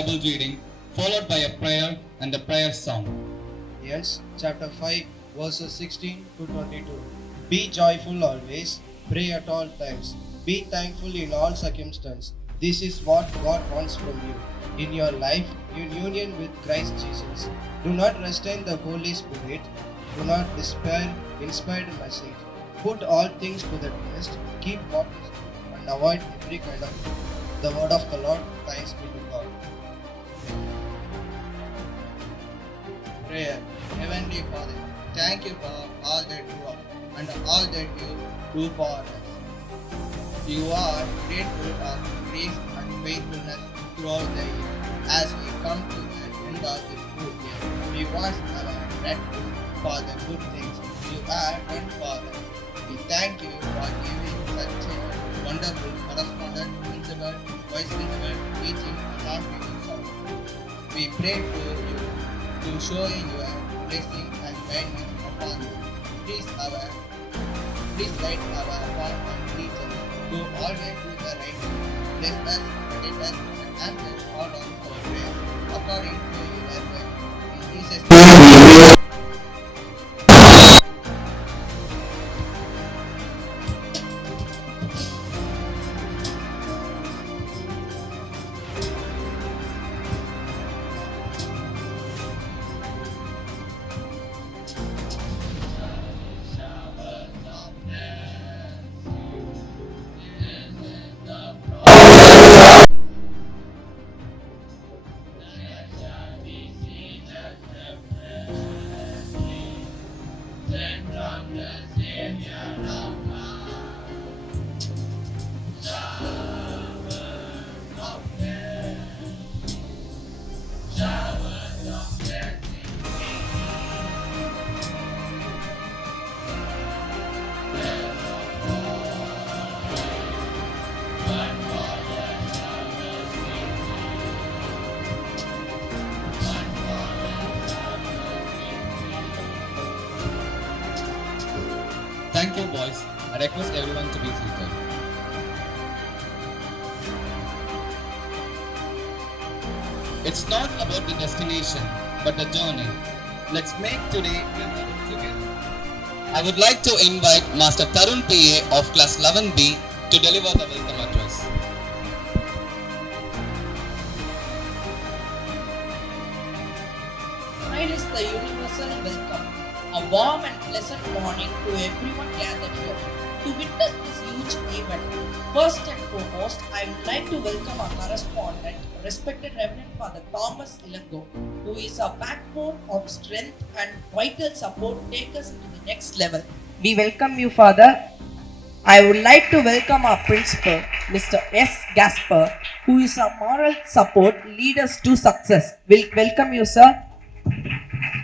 Bible reading, followed by a prayer and a prayer song. Yes, chapter 5, verses 16 to 22. Be joyful always, pray at all times, be thankful in all circumstances. This is what God wants from you in your life in union with Christ Jesus. Do not restrain the Holy Spirit, do not despair inspired message. Put all things to the test, keep what is good, and avoid every kind of evil. The word of the Lord, thanks be to God. Prayer. Heavenly Father, thank you for all that you are and all that you do for us. You are grateful for grace and faithfulness throughout the year. As we come to the end of this school year, we want our gratitude for the good things you have done for us. We thank you for giving such a wonderful correspondent, principal, vice principal, teaching and non-teaching staff. We pray to you to show your blessing and kindness upon us. Please guide our heart and teachers to always do the right thing. Bless us, protect us, and answer all of our prayers according to your will. In Jesus' name. Thank you, boys. I request everyone to be seated. It's not about the destination, but the journey. Let's make today memorable together. I would like to invite Master Tarun PA of Class 11B to deliver the welcome address. Mine is the universal welcome. A warm and pleasant morning to everyone gathered here to witness this huge event. First and foremost, I would like to welcome our correspondent, respected Reverend Father Thomas Ilango, who is our backbone of strength and vital support to take us into the next level. We welcome you, Father. I would like to welcome our principal, Mr. S. Gasper, who is our moral support, lead us to success. We'll welcome you, sir.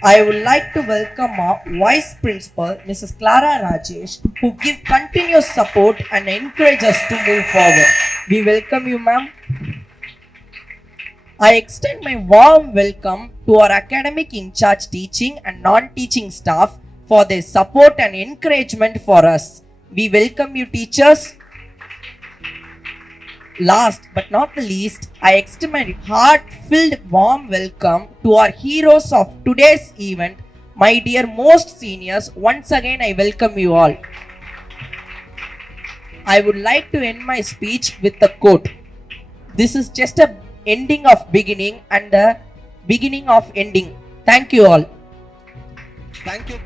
I would like to welcome our Vice Principal, Mrs. Clara Rajesh, who give continuous support and encourage us to move forward. We welcome you, ma'am. I extend my warm welcome to our academic in charge teaching and non-teaching staff for their support and encouragement for us. We welcome you, teachers. Last but not the least, I extend my heart-filled warm welcome to our heroes of today's event, my dear most seniors. Once again, I welcome you all. I would like to end my speech with a quote. This is just a ending of beginning and a beginning of ending. Thank you all. Thank you.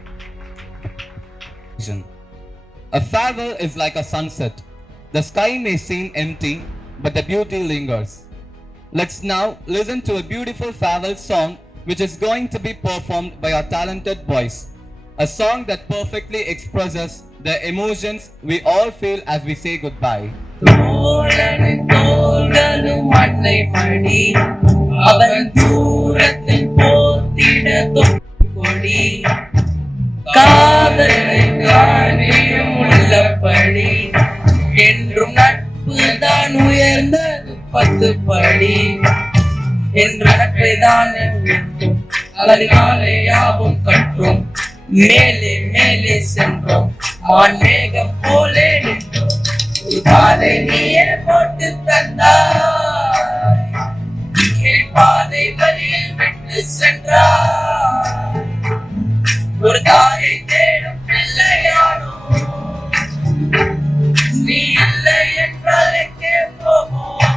A farewell is like a sunset. The sky may seem empty, but the beauty lingers. Let's now listen to a beautiful farewell song which is going to be performed by our talented boys. A song that perfectly expresses the emotions we all feel as we say goodbye. தோழனும் தோள்களும் மண்ணை மடி அவன் தூரத்தில் போத்திட கொடி காதலை காணியும் உள்ளபடி என்றும் நட்பு தான் உயர்ந்தது 10 படி என்ற நட்பை தான் அதனாலே யாவும் கற்றோம் மேலே மேலே சென்றோம் மான்மேகம் போலே நின்றோம் காலை நீயே போட்டு தந்தாய் பாதை வழியில் விட்டு சென்றார். ஒரு தாயை தேடும் பிள்ளையானோ, நீ இல்லை என்றால் எங்கே போவோம்?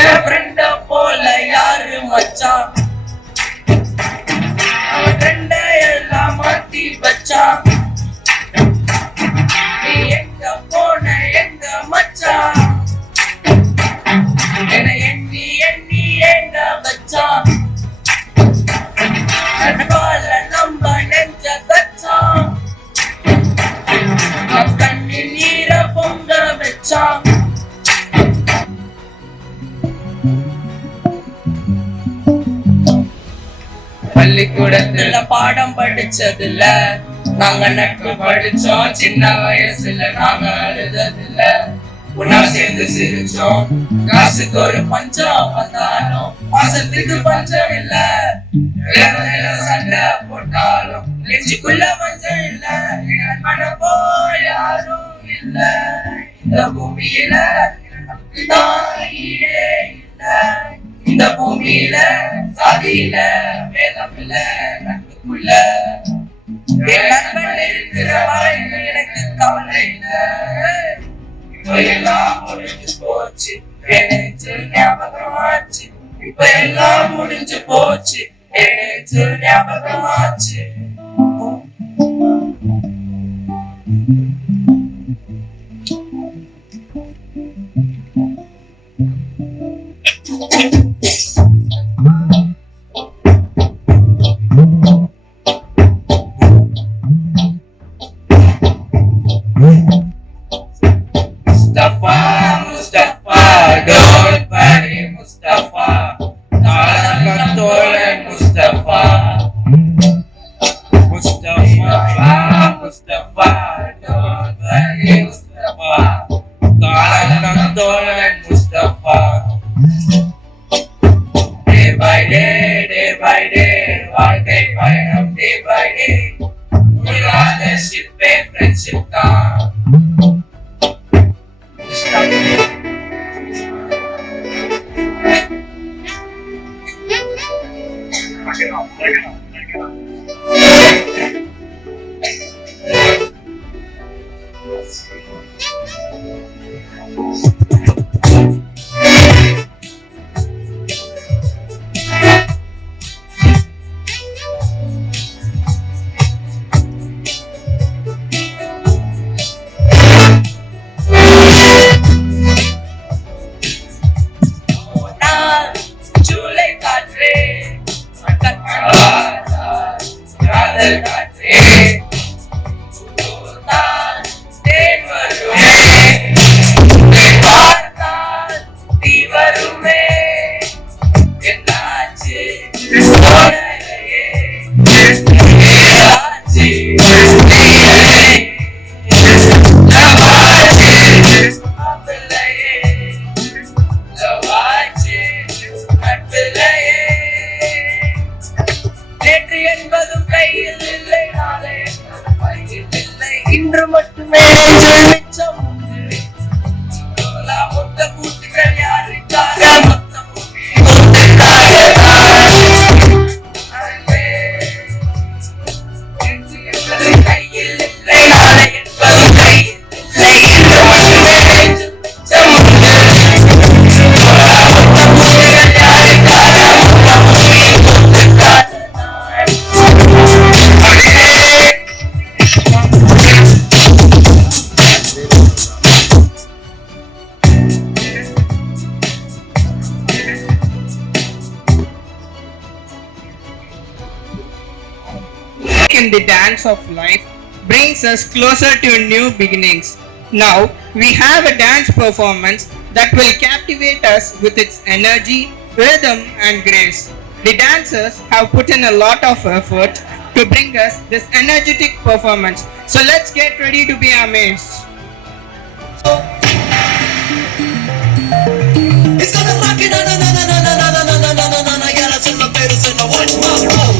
என் ஃப்ரெண்ட போல யாரு மச்சான்? அவன் ஃப்ரெண்ட எல்லாம் மாத்தி வச்சான். நீ எங்க போன எங்க மச்சான்? என எண்ணி எண்ணி எங்க வச்சான்? நட்பால நம்ம நெஞ்ச தச்சான். கண்ணில் நீர பொங்க வச்சான். பள்ளிக்கூடத்துல பாடம் படிச்சதில்ல, நாங்க நட்பு படிச்சோம். சின்ன வயசுல நாங்க அழுததில்ல, உன்னா சேர்ந்து சிரிச்சோம். காசுக்கு ஒரு பஞ்சம் வந்தாலும் மாசத்துக்கு பஞ்சம் இல்ல. சண்டை போட்டாலும் நெஞ்சுக்குள்ள பஞ்சம் இல்ல. மன போல் யாரும் இல்ல இந்த பூமியில, ஈடே இல்ல இந்த பூமியில. சாதியில வேதம் இல்ல நட்புக்குள்ள. என் நண்பன் இருக்கிற வரைக்கும் எனக்கு கவலை இல்ல. இப்ப எல்லாம் முடிஞ்சு போச்சு, என் நெஞ்சு ஞாபகமாச்சு. இப்ப எல்லாம் முடிஞ்சு போச்சு, என் நெஞ்சு ஞாபகமாச்சு. Mustafa, don't worry Mustafa. Talang tolen Mustafa. Mustafa, don't worry Mustafa. Talang tolen Mustafa. Day by day, வாழ்க்கை பயணம் day by day. உயிராத ஷிப்பே ஃப்ரெண்ட்ஷிப் தான். இன்று மட்டுமே மிச்சம் மொத்த கூட்டுகள் யாருக்காக கையில் இல்லை நாளை என்பது கையில் இல்லை. இன்று மட்டுமே மிச்சம் in the dance of life brings us closer to new beginnings. Now we have a dance performance that will captivate us with its energy, rhythm and grace. The dancers have put in a lot of effort to bring us this energetic performance. So let's get ready to be amazed. It's gonna rock it, na na na na na na na na na na na na. Yeah, that's in the place, in the watch my roll.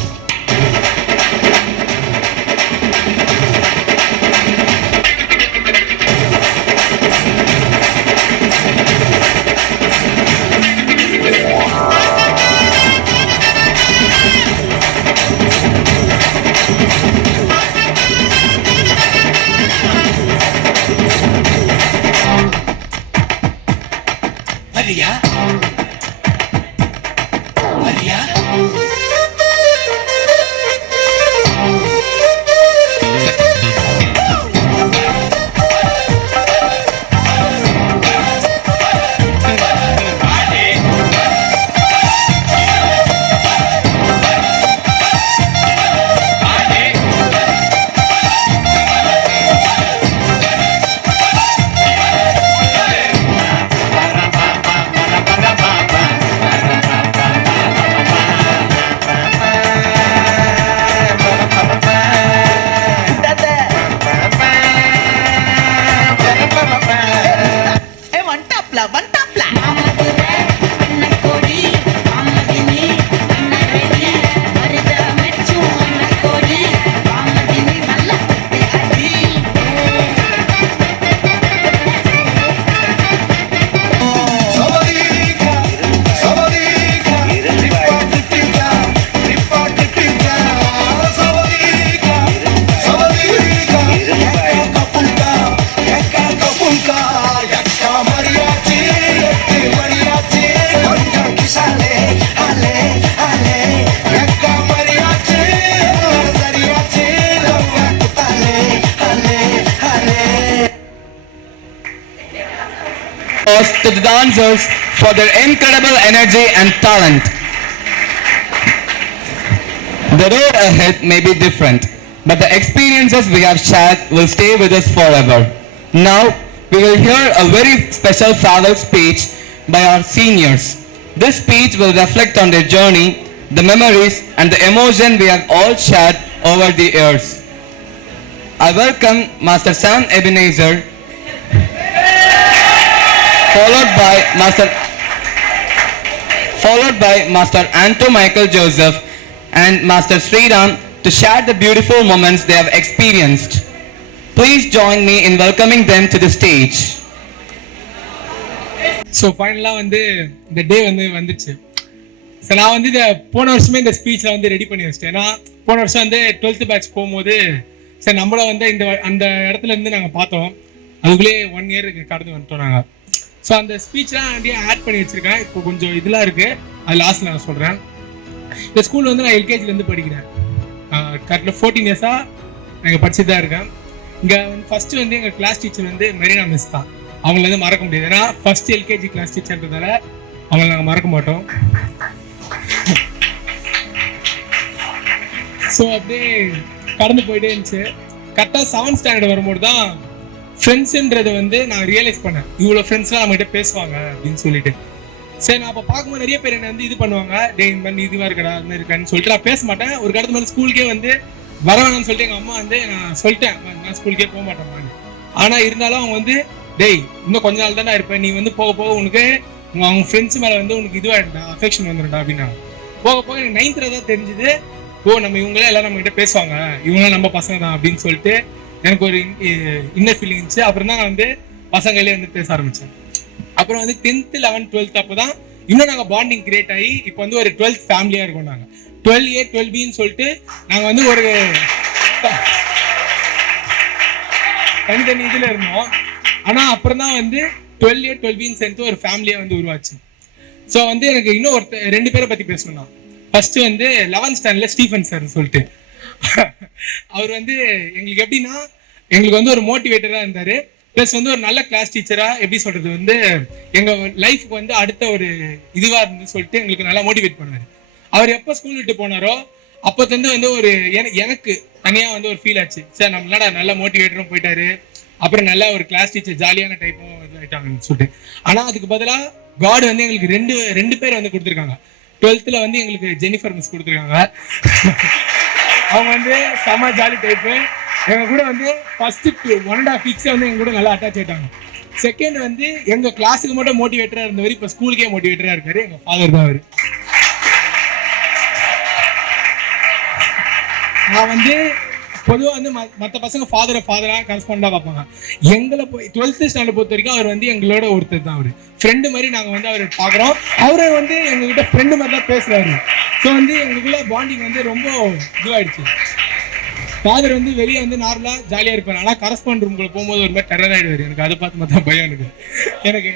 applause to the dancers for their incredible energy and talent. The road ahead may be different, but the experiences we have shared will stay with us forever. Now, we will hear a very special farewell speech by our seniors. This speech will reflect on their journey, the memories, and the emotion we have all shared over the years. I welcome Master Sam Ebenezer, followed by Master Anto Michael Joseph and Master Sriram to share the beautiful moments they have experienced. Please join me in welcoming them to the stage. So ஃபைனலாக வந்து இந்த டே வந்துச்சு. ஸோ நான் வந்து இதை போன வருஷமே இந்த ஸ்பீச்சில் வந்து ரெடி பண்ணி வச்சிட்டேன். ஏன்னா போன வருஷம் வந்து 12th பேட்ச் போகும்போது சரி நம்மள வந்து அந்த இடத்துல இருந்து நாங்கள் பார்த்தோம். அதுக்குள்ளேயே 1 year கடந்து வந்துட்டோம் நாங்கள். ஸோ அந்த ஸ்பீச்லாம் அப்படியே ஆட் பண்ணி வச்சுருக்கேன். இப்போ கொஞ்சம் இதெல்லாம் இருக்குது, அது லாஸ்ட்டில் நான் சொல்கிறேன். இந்த ஸ்கூல் வந்து நான் எல்கேஜிலேருந்து படிக்கிறேன். கரெக்டாக 14 years நாங்கள் படிச்சுட்டு தான் இருக்கேன். இங்கே வந்து ஃபஸ்ட்டு வந்து எங்கள் கிளாஸ் டீச்சர் வந்து மெரினா மிஸ் தான். அவங்கள வந்து மறக்க முடியாது. ஏன்னா ஃபர்ஸ்ட் எல்கேஜி கிளாஸ் டீச்சர்ன்றதால அவங்கள நாங்கள் மறக்க மாட்டோம். ஸோ அப்படியே கடந்து போயிட்டே இருந்துச்சு. கரெக்டாக 7th standard வரும்போது தான் ஃப்ரெண்ட்ஸுன்றது வந்து நான் ரியலைஸ் பண்ணேன். இவ்வளோ ஃப்ரெண்ட்ஸ்லாம் நம்மகிட்ட பேசுவாங்க அப்படின்னு சொல்லிட்டு. சரி நான் அப்போ பார்க்கும்போது நிறைய பேர் என்ன வந்து இது பண்ணுவாங்க, டே இந்த மாதிரி இதுவாக இருக்கடா அது மாதிரி இருக்கான்னு சொல்லிட்டு நான் பேச மாட்டேன். ஒரு கடத்து மாதிரி ஸ்கூலுக்கே வந்து வர வேணாம்னு சொல்லிட்டு எங்கள் அம்மா வந்து நான் சொல்லிட்டேன் நான் ஸ்கூலுக்கே போக மாட்டேன். ஆனால் இருந்தாலும் அவங்க வந்து டேய் இன்னும் கொஞ்ச நாள் தானே இருப்பேன், நீ வந்து போக போக உனக்கு அவங்க ஃப்ரெண்ட்ஸ் மேலே வந்து உனக்கு இதுவாகிடா அஃபெக்ஷன் வந்துடும்டா அப்படின்னாங்க. போக போக எனக்கு 9th தான் தெரிஞ்சுது, ஓ நம்ம இவங்களே எல்லாரும் நம்ம கிட்ட பேசுவாங்க, இவங்களாம் நம்ம பசங்க தான் அப்படின்னு சொல்லிட்டு எனக்கு ஒரு இன்னர் ஃபீலிங் இருந்துச்சு. அப்புறம் தான் நான் வந்து பசங்களே வந்து பேச ஆரம்பித்தேன். அப்புறம் வந்து 10th 11th 12th அப்போ தான் இன்னும் நாங்கள் பாண்டிங் கிரியேட் ஆகி இப்போ வந்து ஒரு 12th ஃபேமிலியாக இருக்கோம். நாங்கள் 12A 12Bன்னு சொல்லிட்டு நாங்கள் வந்து ஒரு தனித்தனி இதில் இருந்தோம். ஆனால் அப்புறம் தான் வந்து 12A 12Bன்னு சேர்த்து ஒரு ஃபேமிலியாக வந்து உருவாச்சு. ஸோ வந்து எனக்கு இன்னும் 2 பேரை பற்றி பேசணும்னா, ஃபர்ஸ்ட் வந்து 11th standardல ஸ்டீஃபன் சார் சொல்லிட்டு அவர் வந்து எங்களுக்கு எப்படின்னா எங்களுக்கு வந்து ஒரு மோட்டிவேட்டராக இருந்தார். ப்ளஸ் வந்து ஒரு நல்ல கிளாஸ் டீச்சராக எப்படி சொல்கிறது வந்து எங்கள் லைஃப்க்கு வந்து அடுத்த ஒரு இதுவாக இருந்து சொல்லிட்டு எங்களுக்கு நல்லா மோட்டிவேட் பண்ணுவார். அவர் எப்போ ஸ்கூல் விட்டு போனாரோ அப்போத்துலேருந்து வந்து ஒரு எனக்கு தனியாக வந்து ஒரு ஃபீல் ஆச்சு, சார் நம்மளால நல்ல மோட்டிவேட்டரும் போயிட்டாரு, அப்புறம் நல்லா ஒரு கிளாஸ் டீச்சர் ஜாலியான டைப்பும் இது ஆகிட்டாங்கன்னு சொல்லிட்டு. ஆனால் அதுக்கு பதிலாக காட் வந்து எங்களுக்கு ரெண்டு பேர் வந்து கொடுத்துருக்காங்க. 12th வந்து எங்களுக்கு ஜெனிஃபர் மிஸ் கொடுத்துருக்காங்க. அவங்க வந்து செம ஜாலி டைப்பு. எங்கள் கூட வந்து ஃபர்ஸ்ட் 1.5 weeks வந்து எங்க கூட நல்லா அட்டாச் ஆகிட்டாங்க. செகண்ட் வந்து எங்கள் கிளாஸுக்கு மட்டும் மோட்டிவேட்டராக இருந்தவர் இப்போ ஸ்கூலுக்கே மோட்டிவேட்டராக இருக்காரு. எங்கள் ஃபாதர் தான் அவர். நான் வந்து பொதுவாக வந்து மற்ற பசங்க ஃபாதராக கரஸ்பாண்டாக பார்ப்பாங்க. எங்களை 12th standard பொறுத்த வரைக்கும் அவர் வந்து எங்களோட ஒருத்தர் தான். அவர் ஃப்ரெண்டு மாதிரி நாங்கள் வந்து அவர் பார்க்குறோம். அவரை வந்து எங்ககிட்ட ஃப்ரெண்டு மாதிரி தான் பேசுகிறாரு. ஸோ வந்து எங்களுக்குள்ள பாண்டிங் வந்து ரொம்ப இதுவாகிடுச்சு. ஃபாதர் வந்து வெளியே வந்து நார்மலாக ஜாலியாக இருப்பார், ஆனால் கரஸ்பாண்ட் ரூம்குள்ளே போகும்போது ஒரு மாதிரி டெரர் ஆகிடுவார். எனக்கு அதை பார்த்து மட்டும் பயம். எனக்கு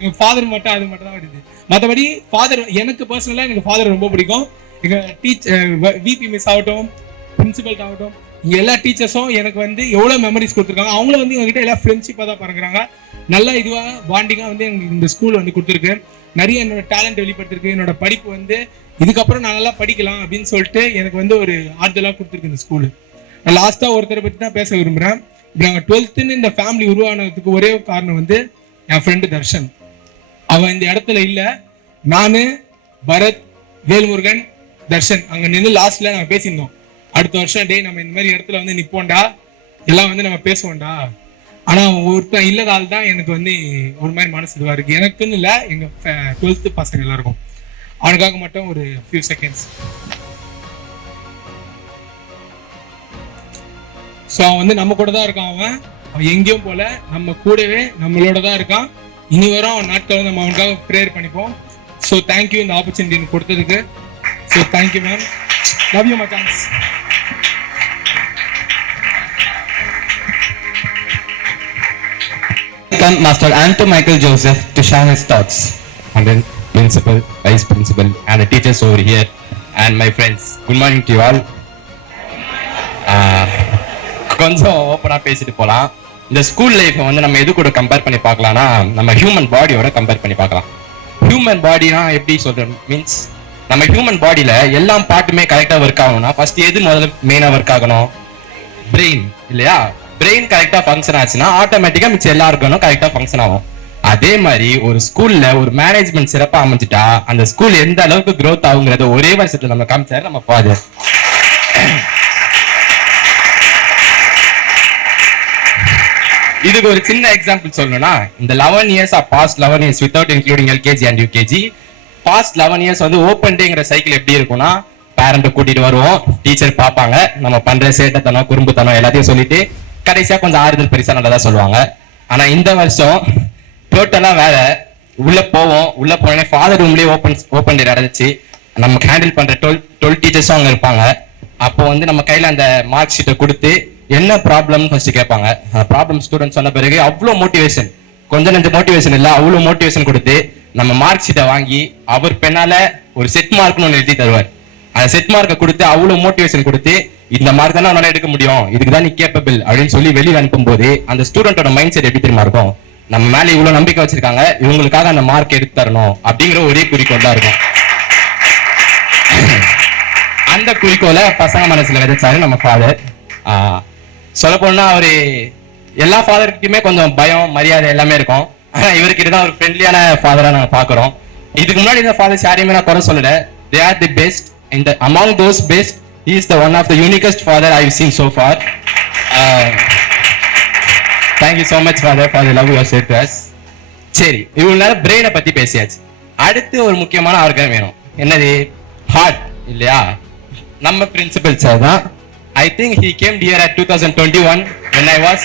எங்கள் ஃபாதர் மட்டும் அது மட்டும் தான் வருது. மற்றபடி ஃபாதர் எனக்கு பர்சனலாக எனக்கு ஃபாதர் ரொம்ப பிடிக்கும். எங்கள் விபி மிஸ் ஆகட்டும், பிரின்சிபல் ஆகட்டும், இங்கே எல்லா டீச்சர்ஸும் எனக்கு வந்து எவ்வளோ மெமரிஸ் கொடுத்துருக்காங்க. அவங்கள வந்து எங்ககிட்ட எல்லாம் ஃப்ரெண்ட்ஷிப்பாக தான் பறக்குறாங்க. நல்லா இதுவாக பாண்டிங்காக வந்து எங்களுக்கு இந்த ஸ்கூல் வந்து கொடுத்துருக்கு. நிறைய என்னோட டேலண்ட் வெளிப்படுத்திருக்கு. என்னோட படிப்பு வந்து இதுக்கப்புறம் நான் நல்லா படிக்கலாம் அப்படின்னு சொல்லிட்டு எனக்கு வந்து ஒரு ஆறுதலாக கொடுத்துருக்கு இந்த ஸ்கூலு. நான் லாஸ்ட்டாக ஒருத்தரை பற்றி தான் பேச விரும்புகிறேன். இப்போ நாங்கள் 12th இந்த ஃபேமிலி உருவானதுக்கு ஒரே காரணம் வந்து என் ஃப்ரெண்டு தர்ஷன். அவன் இந்த இடத்துல இல்லை. நான், பரத், வேல்முருகன், தர்ஷன் அங்கே நின்று லாஸ்ட்டில் நாங்கள் பேசியிருந்தோம். அடுத்த வருஷம் டே நம்ம இந்த மாதிரி இடத்துல வந்து நிற்போண்டா, எல்லாம் வந்து நம்ம பேசுவோண்டா. ஆனால் ஒருத்தன் இல்லாதால் தான் எனக்கு வந்து ஒரு மாதிரி மனசு இதுவாக இருக்குது. எனக்குன்னு இல்லை, எங்கள் 12th பசங்க எல்லாருக்கும். அவனுக்காக மட்டும் ஒரு ஃபியூ செகண்ட்ஸ். ஸோ அவன் வந்து நம்ம கூட தான் இருக்கான். அவன் எங்கேயும் போல, நம்ம கூடவே நம்மளோட தான் இருக்கான். இனி வரும் அவன் நாட்கள் நம்ம அவனுக்காக ப்ரேயர் பண்ணிப்போம். ஸோ தேங்க்யூ இந்த ஆப்பர்ச்சுனிட்டி கொடுத்ததுக்கு. So thank you ma'am. Love you மச்சான்ஸ். Welcome Master Anto Michael Joseph to share his thoughts. And then principal, vice principal, and the teachers over here, and my friends. Good morning to you all. கொஞ்சம் ஓப்பனாக பேசிட்டு போகலாம். இந்த ஸ்கூல் லைஃப்பை வந்து நம்ம எது கூட கம்பேர் பண்ணி பார்க்கலாம்னா நம்ம ஹியூமன் பாடியோட கம்பேர் பண்ணி பார்க்கலாம். ஹியூமன் பாடினா எப்படி சொல்றேன் மீன்ஸ் நம்ம ஹியூமன் பாடியில எல்லா பார்ட்டுமே கரெக்டா ஒர்க் ஆகணும்னா ஃபர்ஸ்ட் எது முதல்ல மெயினா ஒர்க் ஆகணும்? பிரெயின் இல்லையா? பிரெயின் கரெக்டா ஃபங்க்ஷன் ஆச்சுன்னா ஆட்டோமேட்டிக்கா மிச்சம் எல்லா ஆர்கனும் கரெக்டா ஃபங்க்ஷன் ஆகும். அதே மாதிரி ஒரு ஸ்கூல்ல ஒரு மேனேஜ்மெண்ட் சிறப்பா அமைஞ்சிட்டா அந்த ஸ்கூல் எந்த அளவுக்கு growth ஆகுங்கிறத ஒரே வருஷத்துல நம்ம காமிச்சாரு நம்ம ஃபாதர். இதுக்கு ஒரு சின்ன எக்ஸாம்பிள் சொல்லணும்னா இந்த 11 years of past 11 years without including LKG and UKG past 11 years வந்து ஓப்பன் டேங்கிற சைக்கிள் எப்படி இருக்கும்னா பேரண்ட்டை கூட்டிட்டு வருவோம், டீச்சர் பார்ப்பாங்க, நம்ம பண்ற சேட்டத்தனம் குறும்புத்தனம் எல்லாத்தையும் சொல்லிட்டு கடைசியா கொஞ்சம் ஆறுதல் பரிசா நல்லதா சொல்லுவாங்க. ஆனா இந்த வருஷம் டோட்டலா வேற. உள்ள போவோம், உள்ள போனே ஃபாதர் ரூம்லயே ஓப்பன் டே நடந்துச்சு. நமக்கு ஹேண்டில் பண்ற 12 டீச்சர்ஸும் அங்க இருப்பாங்க. அப்போ வந்து நம்ம கையில அந்த மார்க் ஷீட்டை கொடுத்து என்ன ப்ராப்ளம் ஃபர்ஸ்ட் கேட்பாங்க. ப்ராப்ளம் ஸ்டூடெண்ட் சொன்ன பிறகு அவ்வளோ மோட்டிவேஷன், கொஞ்சம் நெஞ்ச மோட்டிவேஷன் இல்லை, அவ்வளோ மோட்டிவேஷன் கொடுத்து நம்ம மார்க் ஷீட்டை வாங்கி அவர் பெண்ணால ஒரு செட் மார்க்னு ஒன்று எழுதி தருவார். அந்த செட் மார்க்கை கொடுத்து அவ்வளோ மோட்டிவேஷன் கொடுத்து இந்த மார்க் தானே அவனால எடுக்க முடியும், இதுக்கு தான் நீ கேப்பபிள் அப்படின்னு சொல்லி வெளியே அனுப்பும் போது அந்த ஸ்டூடெண்டோட மைண்ட் செட் எப்படி தெரியுமா இருக்கும்? நம்ம மேலே இவ்வளோ நம்பிக்கை வச்சிருக்காங்க, இவங்களுக்காக அந்த மார்க் எடுத்து தரணும் அப்படிங்கிற ஒரே குறிக்கோள் தான் இருக்கும். அந்த குறிக்கோளை பசங்க மனசுல விதைச்சாரு நம்ம ஃபாதர். சொல்ல போனா அவரு எல்லா ஃபாதர்கிட்டயுமே கொஞ்சம் பயம் மரியாதை எல்லாமே இருக்கும். ஆனா இவர்கிட்ட தான் ஒரு ஃப்ரெண்ட்லியான ஃபாதரா நாங்க பாக்குறோம். இதுக்கு முன்னாடி இந்த ஃபாதர்ஸ் யாரையுமே நான் குறை சொல்லல. They are the best. In the among those best, he is the one of the uniquest father I've seen so far. Thank you so much father for the love you have shared to us. சரி, இவ்வளவு நேரம் பிரெயினை பத்தி பேசியாச்சு. அடுத்து ஒரு முக்கியமான ஆர்கன் வேணும். என்னது? ஹார்ட் இல்லையா? நம்ம பிரின்சிபல் சார் தான். I think he came here at 2021 when I was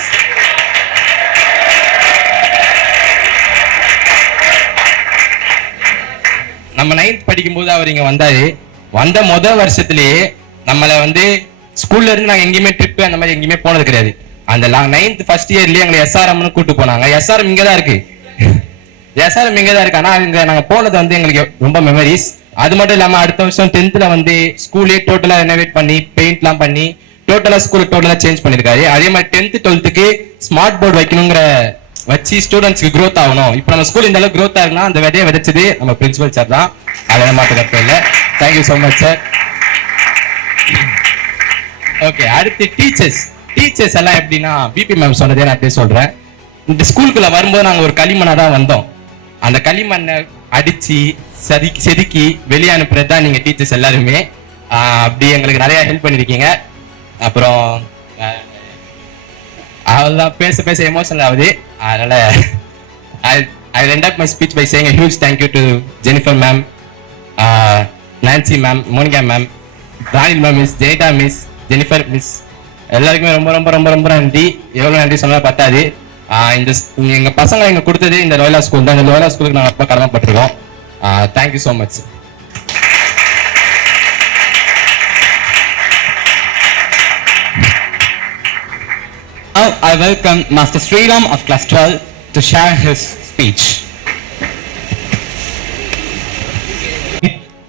நம்ம 9th படிக்கும்போது அவர் இங்க வந்தாரு. வந்த முதல் வருஷத்திலேயே நம்மளை வந்து ஸ்கூல்ல இருந்து நாங்க எங்கேயுமே ட்ரிப் அந்த மாதிரி எங்கேயுமே போனது கிடையாது. அந்த 9th ஃபர்ஸ்ட் இயர்லயே எங்களை எஸ்ஆர்எம்னு கூட்டு போனாங்க. எஸ்ஆர்எம் இங்க தான் இருக்கு. எஸ்ஆர்எம் இங்க தான் இருக்கு. ஆனா இங்க நாங்க போனது வந்து எங்களுக்கு ரொம்ப மெமரிஸ். அது மட்டும் இல்லாம அடுத்த வருஷம் 10th வந்து ஸ்கூலே டோட்டலா ரெனோவேட் பண்ணி பெயிண்ட்லாம் பண்ணி டோட்டலா ஸ்கூல் டோட்டலா சேஞ்ச் பண்ணிருக்காரு. அதே மாதிரி 10th 12th ஸ்மார்ட் போர்டு வைக்கணுங்கிற வச்சு ஸ்டூடெண்ட்ஸ்க்கு growth ஆகணும். இப்போ நம்ம ஸ்கூல் இந்த அளவுக்கு growth ஆகுனா அந்த விதையை விதைச்சது நம்ம பிரின்சிபல் சார் தான். அதை மாற்ற கருத்து இல்லை. Thank you so much sir. Okay, அடுத்து டீச்சர்ஸ் எல்லாம் எப்படின்னா பிபி மேம் சொன்னதே நான் அப்படியே சொல்றேன். இந்த ஸ்கூலுக்குள்ள வரும்போது நாங்கள் ஒரு களிமண்ணா தான் வந்தோம். அந்த களிமண்ணை அடிச்சு செதுக்கி வெளியே அனுப்புறது தான் நீங்க டீச்சர்ஸ் எல்லாருமே. அப்படி எங்களுக்கு நிறைய ஹெல்ப் பண்ணிருக்கீங்க. அப்புறம் அவள்தான் பேச எமோஷனல் ஆகுது. அதனால I'll end up my speech by saying a huge thank you to Jennifer ma'am, Nancy ma'am, Monica ma'am, Daniel ma'am, Miss Jenita miss, Jennifer miss, எல்லாருக்குமே ரொம்ப ரொம்ப ரொம்ப ரொம்ப நன்றி. எவ்வளவு நன்றி சொன்னா பத்தாது. இந்த எங்க பசங்க எங்க கொடுத்தது இந்த லோயலா ஸ்கூல் தான். இந்த லோயலா ஸ்கூலுக்கு நாங்கள் அப்போ கடமைப்பட்டிருக்கோம். Thank you so much. Now I welcome Master Sriram of class 12 to share his speech.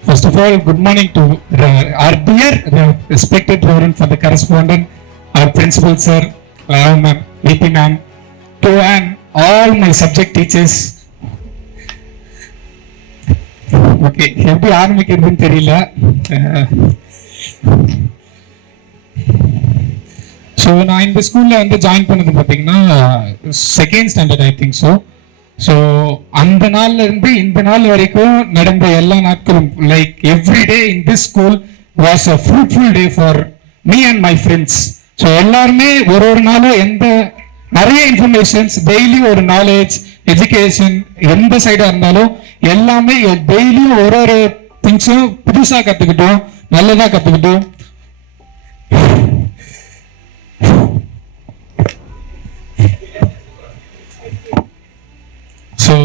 First of all, good morning to our dear respected Reverend Father Correspondent, our principal sir, ma'am, VP ma'am, to and all my subject teachers. Okay, எப்படி ஆரம்பிக்கிறதுன்னு தெரியல. ஸோ நான் இந்த ஸ்கூலில் வந்து ஜாயின் பண்ணது பார்த்தீங்கன்னா second standard I think so அந்த நாள்ல இருந்து இந்த நாள் வரைக்கும் நடந்த எல்லா நாட்களும் like everyday in this school was a fruitful day for me and my friends. So எல்லாருமே ஒரு நாளும் நிறைய இன்ஃபர்மேஷன்ஸ் டெய்லி ஒரு நாலேஜ் எஜுகேஷன் எந்த சைடாக இருந்தாலும் எல்லாமே டெய்லியும் ஒரு திங்ஸும் புதுசாக கற்றுக்கிட்டோம், நல்லதாக கற்றுக்கிட்டோம். ஸோ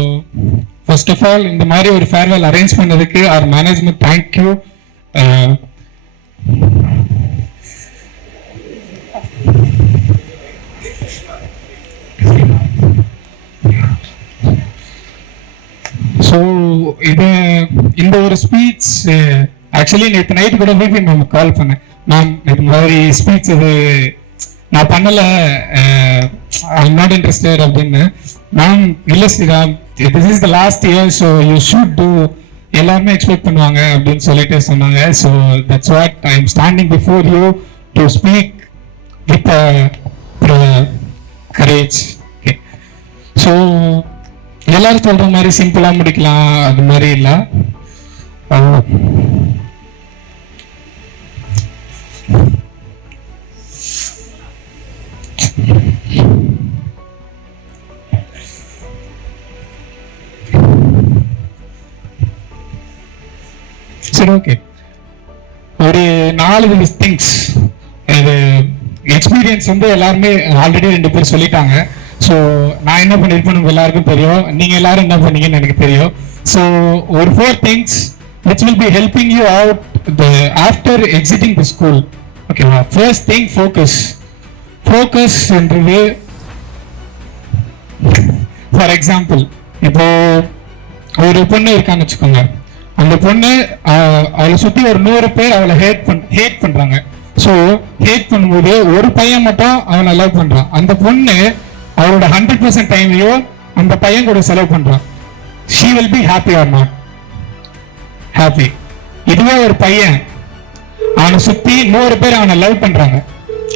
ஃபர்ஸ்ட் ஆஃப் ஆல் இந்த மாதிரி ஒரு ஃபேர்வெல் அரேஞ்ச் பண்ணதுக்கு our management thank you. So இந்த ஒரு ஸ்பீச் ஆக்சுவலி நேற்று நைட்டு கூட போய் மேம் கால் பண்ணேன். மேம் இந்த மாதிரி ஸ்பீச் இது நான் பண்ணலை, ஐம் நாட் இன்ட்ரெஸ்டட் அப்படின்னு. மேம் இல்லை Sriram, this is the last year, so you should do, எல்லாருமே எக்ஸ்பெக்ட் பண்ணுவாங்க அப்படின்னு சொல்லிட்டு சொன்னாங்க. So that's what I am standing before you to speak with courage. Okay, so எல்லாரும் சொல்ற மாதிரி சிம்பிளா முடிக்கலாம், அது மாதிரி இல்லை. சரி, ஓகே, ஒரு 4 திங்ஸ். இது எக்ஸ்பீரியன்ஸ் வந்து எல்லாருமே ஆல்ரெடி 2 பேர் சொல்லிட்டாங்க. ஸோ நான் என்ன பண்ணியிருப்பேன் எல்லாருக்கும் தெரியும், நீங்க எல்லாரும் என்ன பண்ணீங்கன்னு எனக்கு தெரியும். ஸோ ஒரு 4 things which will be helping you out after exiting the school. ஓகேவா? First thing focus. focus என்றது ஃபார் எக்ஸாம்பிள், இப்போ ஒரு பொண்ணு இருக்கான்னு வச்சுக்கோங்க. அந்த பொண்ணு அவளை சுத்தி ஒரு 100 பேர் அவளை ஹேட் பண்றாங்க. ஸோ ஹேட் பண்ணும்போது ஒரு பையன் மட்டும் அவனை லவ் பண்றான். அந்த பொண்ணு அவரோட 100% டைமையோ அந்த பையன் கூட செலவு பண்றான். she will be happy or not happy. இதுவே ஒரு பையன் அவனை சுத்தி 100 பேர் அவனை லவ் பண்றாங்க,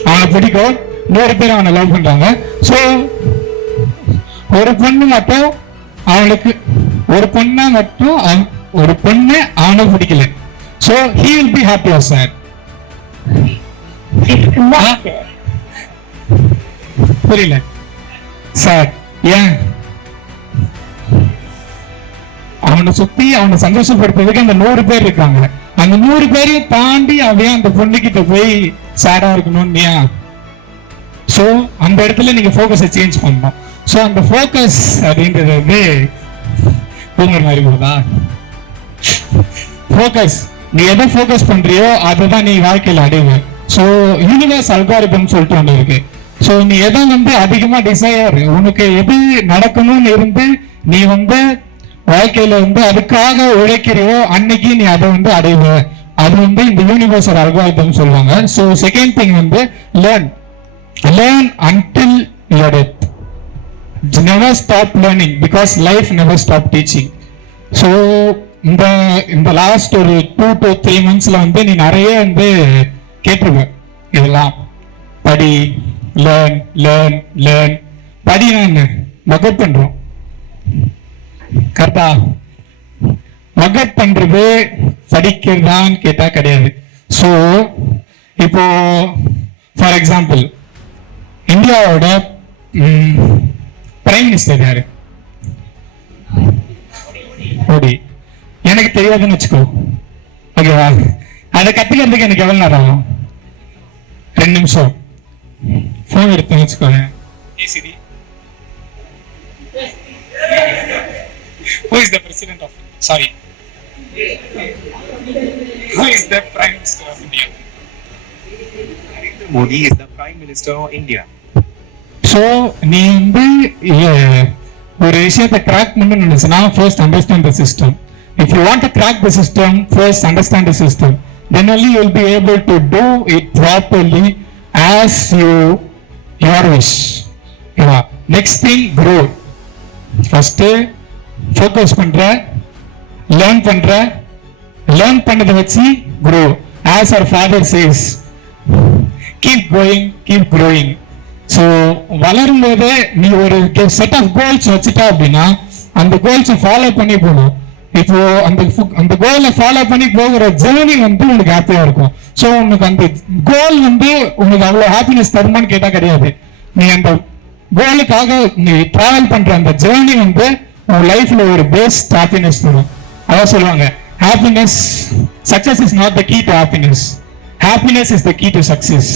அவனை பிடிக்கும், 100 பேர் அவனை லவ் பண்றாங்க. ஸோ ஒரு பொண்ணு மட்டும் அவனுக்கு, ஒரு பொண்ணை மட்டும் ஒரு பொண்ணு அவனை பிடிக்கல. So he will be happy or sad? புரியல சார், ஏன்? அவனை சுத்தி அவனை சந்தோஷப்படுத்துறதுக்கு அந்த 100 பேர் இருக்காங்க. அந்த 100 பேரையும் தாண்டி அவன் அந்த பொண்ணுகிட்ட போய் சேடா இருக்கணும். ஏன்? ஸோ அந்த இடத்துல நீங்க ஃபோக்கஸை சேஞ்ச் பண்ணணும். ஸோ அந்த ஃபோக்கஸ் அப்படின்றது வந்து தூங்குற மாதிரி போதா? ஃபோக்கஸ், நீ எதை ஃபோக்கஸ் பண்றியோ அதை தான் நீ வாழ்க்கையில் அடைவ. ஸோ யூனிவர்ஸ் அல்காரிதம் சொல்லிட்டு ஒன்று இருக்கு. ஸோ நீ எதை வந்து அதிகமா டிசையர், உனக்கு எது நடக்கணும்னு இருந்து நீ வந்து வாழ்க்கையில வந்து அதுக்காக உழைக்கிறியோ அன்னைக்கு நீ அதை வந்து அடைவ. அது வந்து இந்த யூனிவர்சல் அல்காரிதம் சொல்லுவாங்க. ஸோ செகண்ட் திங் வந்து learn until your death. Never stop learning because life never stop teaching. So இந்த லாஸ்ட் ஒரு 2 to 3 monthsல வந்து நீ நிறைய வந்து கேட்டிருக்க, இதெல்லாம் படி, லேர்ன் லேர்ன் லேர்ன். படி நான் மகப் பண்றோம், கரெக்டா? மகப் பண்றது படிக்கிறதான்னு கேட்டா கிடையாது. ஸோ இப்போ ஃபார் எக்ஸாம்பிள், இந்தியாவோட பிரைம் மினிஸ்டர் யாரு? மோடி. எனக்கு தெரியாதுன்னு வச்சுக்கோ, ஓகேவா? அதை கத்துக்கிறதுக்கு எனக்கு எவ்வளவு நேரம் ஆகும்? 2 நிமிஷம். போன் எடுத்து வச்சுக்கோங்க. Who is the president of India? Sorry. Who is the prime minister of India? Modi is the prime minister of India. So நீ வந்து ஒரு விஷயத்தை கிராக் பண்ணணும்னு நினைச்சனா first understand the system. If you want to crack the system, first understand the system. Then only you will be able to do it properly as your wish. Yeah. Next thing, grow. First, focus பண்ற, learn பண்ற, learn பண்ணதை வச்சு grow. As our father says, keep going, keep growing. So வளரும் போது நீ ஒரு set of goals வச்சுட்டா அப்படின்னா அந்த கோல்ஸை ஃபாலோ பண்ணி போகணும். இப்போ அந்த கோலை ஃபாலோ பண்ணி போகிற ஜேர்னி வந்து உனக்கு ஹாப்பியா இருக்கும். ஸோ உனக்கு அந்த கோல் வந்து உனக்கு அவ்வளோ ஹாப்பினஸ் தருமான்னு கேட்டா கிடையாது. நீ அந்த கோலுக்காக நீ டிராவல் பண்ற அந்த ஜேர்னி வந்து உன் லைஃப்ல ஒரு பெஸ்ட் ஹாப்பினஸ் தரும். அதான் சொல்லுவாங்க, happiness, success is not the key to happiness, happiness is the key to success.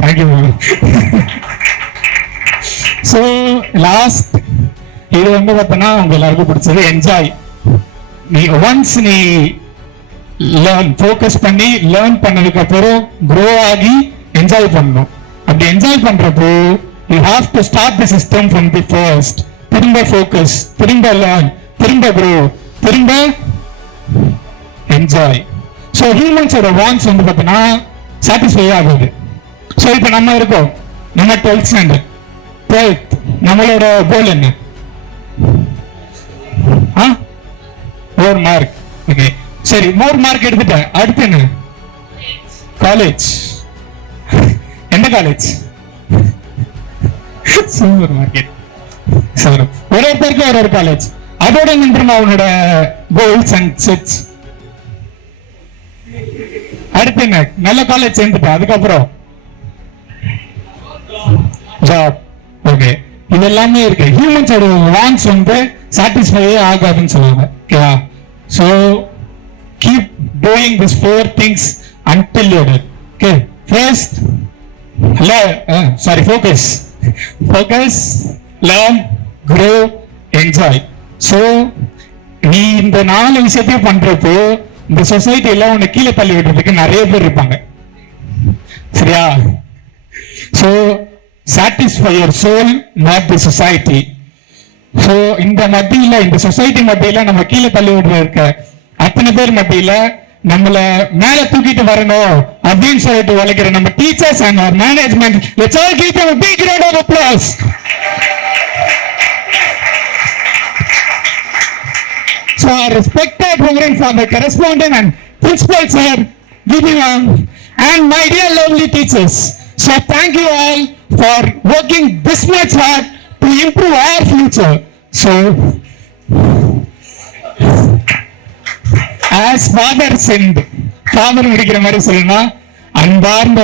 Thank you. So last இது வந்து பார்த்தோன்னா உங்க எல்லாருக்கும் பிடிச்சது என்ஜாய். நீ ஒன்ஸ் நீ லேர்ன் ஃபோக்கஸ் பண்ணி லேர்ன் பண்ணதுக்கு அப்புறம் க்ரோ ஆகி என்ஜாய் பண்ணணும். அப்படி என்ஜாய் பண்றப்போ you have to start the system from the first. திரும்ப ஃபோக்கஸ், திரும்ப லேர்ன், திரும்ப க்ரோ, திரும்ப என்ஜாய். ஸோ ஹியூமன்ஸோட வான்ஸ் வந்து பார்த்தோன்னா சாட்டிஸ்ஃபை ஆகுது. ஸோ இப்போ நம்ம இருக்கோம், நம்ம 12th ஸ்டாண்டர்ட் 12th நம்மளோட கோல் என்ன? ஒரு மார்க். ஓகே சரி, 4 மார்க் எடுத்துட்டேன். அடுத்து என்ன? காலேஜ். எந்த காலேஜ்? Super market. சரி, ஒருத்தருக்கு ஒரு காலேஜ். அதோட நின்று அவனோட கோல்ஸ் அண்ட் செட்ஸ். அடுத்து என்ன? நல்ல காலேஜ் சேர்ந்துட்டேன். அதுக்கப்புறம் ஜாப். ஓகே, இது எல்லாமே இருக்கு. ஹியூமன்ஸோட வான்ஸ் வந்து சாட்டிஸ்ஃபை ஆகாதுன்னு சொல்லுவாங்க. ஓகேவா? So keep doing this 4 things until you're done. Okay, first focus, learn, grow, enjoy. So நீ இந்த 4 விஷயத்தையும் பண்றப்போ இந்த சொசைட்டில உன்னை கீழே தள்ளி விடுறதுக்கு நிறைய பேர் இருப்பாங்க. சரியா? So satisfy your soul, not the society. So இந்த மத்தியில, இந்த சொசைட்டி மத்தியில நம்ம கீழே தள்ளி விடுற இருக்க அத்தனை பேர் மத்தியில நம்மள மேல தூக்கிட்டு வரணும் அப்படின்னு சொல்லிட்டு உழைக்கிற நம்ம teachers and our management, let's all give them a big round of applause. So our respected reverend father, correspondent and principal sir, giving and my dear lovely teachers. So thank you all for working this much hard to improve our future. So as father said, father முடிக்கிற மாதிரி சொல்லணும்னா, அன்பார்ந்த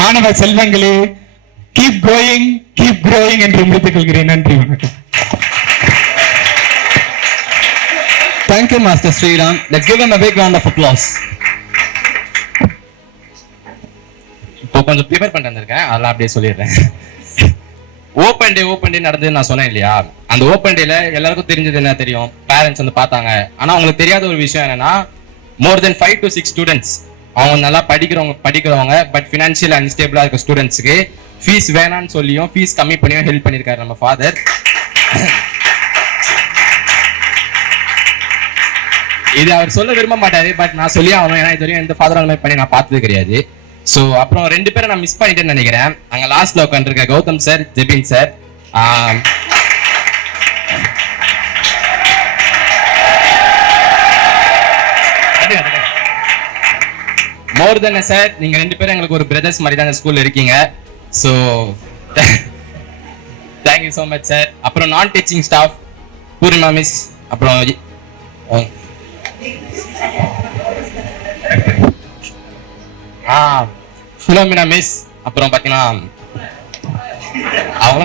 மாணவ செல்வங்களே, keep going, keep growing என்று முடித்துக் கொள்கிறேன். நன்றி, வணக்கம். Thank you, Master Sriram. Let's give him a big round of applause. இப்போ கொஞ்சம் ப்ரிப்பேர் பண்ணிட்டு வந்திருக்கேன், அதெல்லாம் அப்படியே சொல்லிடுறேன். ஓப்பன் டே நடந்து நான் சொன்னேன் இல்லையா, அந்த ஓப்பன் டேல எல்லாருக்கும் தெரிஞ்சது என்ன தெரியும்? பேரண்ட்ஸ் வந்து பார்த்தாங்க. ஆனா அவங்களுக்கு தெரியாத ஒரு விஷயம் என்னன்னா, more than 5 to 6 ஸ்டூடெண்ட்ஸ், அவங்க நல்லா படிக்கிறவங்க பட் ஃபினான்ஷியல் அன்ஸ்டேபிளா இருக்க ஸ்டூடெண்ட்ஸ்க்கு ஃபீஸ் வேணான்னு சொல்லியும் ஃபீஸ் கம்மி பண்ணியும் ஹெல்ப் பண்ணியிருக்காரு நம்ம ஃபாதர். இது அவர் சொல்ல விரும்ப மாட்டாரு, பட் நான் சொல்லி ஆகணும். ஏன்னா இது வரையும் எந்த ஃபாதர் அந்த மாதிரி பண்ணி நான் பார்த்தது கிடையாது. ஸோ அப்புறம் 2 பேரை நான் மிஸ் பண்ணிட்டேன்னு நினைக்கிறேன். அங்கே லாஸ்ட்ல உட்காந்துருக்க கௌதம் சார், ஜெபின் சார், மோர் தென் சார், நீங்க 2 பேரும் எங்களுக்கு ஒரு பிரதர்ஸ் மாதிரி தான் ஸ்கூல்ல இருக்கீங்க. So thank you so much sir. அப்புறம் நான் டீச்சிங் ஸ்டாஃப் பூர்ணிமா மிஸ், அப்புறம் ஃபிலோமினா மிஸ், அப்புறம் பார்த்தீங்கன்னா அவங்க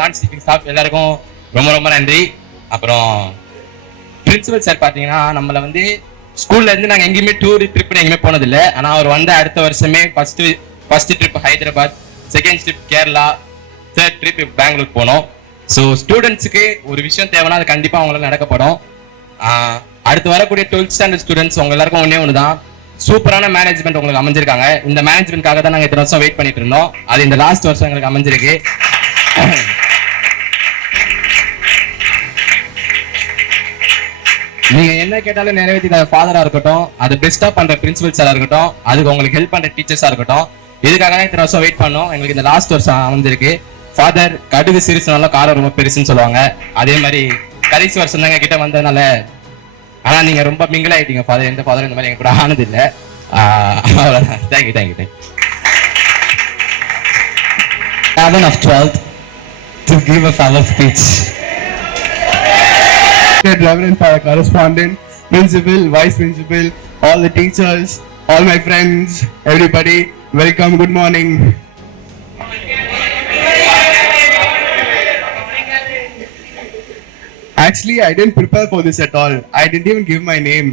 நான் ஸ்பீக்கிங் ஸ்டாஃப் எல்லாருக்கும் ரொம்ப ரொம்ப நன்றி. அப்புறம் பிரின்சிபல் சார் பார்த்தீங்கன்னா, நம்மளை வந்து ஸ்கூல்ல இருந்து நாங்கள் எங்கேயுமே ட்ரிப்னு எங்கேயுமே போனதில்லை. ஆனால் அவர் வந்து அடுத்த வருஷமே first trip Hyderabad, second trip Kerala, third trip Bangalore போனோம். ஸோ ஸ்டூடெண்ட்ஸுக்கு ஒரு விஷயம் தேவைன்னா அது கண்டிப்பாக அவங்களால நடக்கப்படும். அடுத்து வரக்கூடிய 12th ஸ்டாண்டர்ட் ஸ்டூடெண்ட்ஸ் உங்க எல்லாருக்கும் ஒன்று தான், சூப்பரான மேனேஜ்மெண்ட் உங்களுக்கு அமைஞ்சிருக்காங்க. இந்த மேனேஜ்மெண்ட்காக தான் நாங்கள் இத்தனை வருஷம் வெயிட் பண்ணிட்டு இருந்தோம். அது இந்த லாஸ்ட் வருஷம் எங்களுக்கு அமைஞ்சிருக்கு. நீங்க என்ன கேட்டாலும் நிறைவேற்றி ஃபாதரா இருக்கட்டும், அது பெஸ்டா பண்ற பிரின்சிபல் சாரா இருக்கட்டும், அதுக்கு உங்களுக்கு ஹெல்ப் பண்ற டீச்சர்ஸா இருக்கட்டும், இதுக்காக தான் இத்தனை வருஷம் வெயிட் பண்ணோம். எங்களுக்கு இந்த லாஸ்ட் வருஷம் அமைஞ்சிருக்கு. ஃபாதர் கடுகு சிறுசுனாலும் காரம் ரொம்ப பெருசுன்னு சொல்லுவாங்க. அதே மாதிரி கடைசி வருஷம் தாங்க கிட்ட வந்ததுனால, ஆனா நீங்க ரொம்ப மிங்கிள் ஆயிட்டீங்க ஃபாதர். எந்த ஃபாதர் இந்த மாதிரி எங்க கூட ஆனது இல்லை. Thank you. Of 12th to give a farewell speech. Reverend Father, correspondent, principal, vice principal, all the teachers, all my friends, everybody, welcome, good morning. Actually, I didn't prepare for this at all. I didn't even give my name.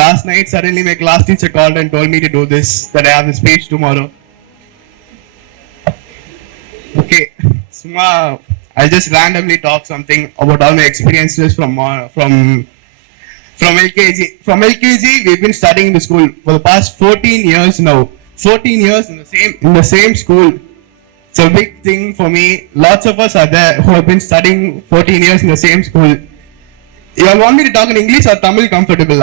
Last night, suddenly my class teacher called and told me to do this, that I have a speech tomorrow. Okay, so I'll just randomly talk something about all my experiences from LKG. From LKG, we've been studying in the school for the past 14 years now. 14 years in the same school. It's a big thing for me. Lots of us are there who have been studying 14 years in the same school. You all want me to talk in English or Tamil comfortable?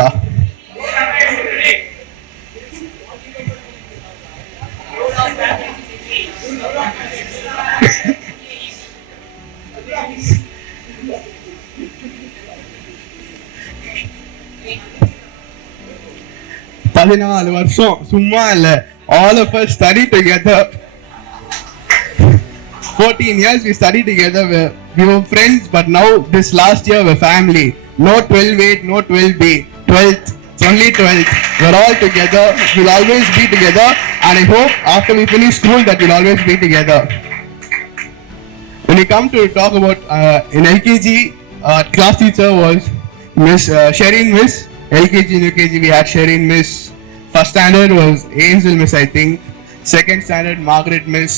14 வருஷம் சும்மா இல்ல. All of us studied together. 14 years we studied together. We were friends, but now this last year we're family. No 12-8, no 12B. 12th. It's only 12th. We're all together. We'll always be together. And I hope after we finish school that we'll always be together. When we come to talk about in LKG, class teacher was Miss Sherin Miss. LKG and UKG we had Sherin Miss. First standard was Angel Miss, I think. Second standard Margaret Miss.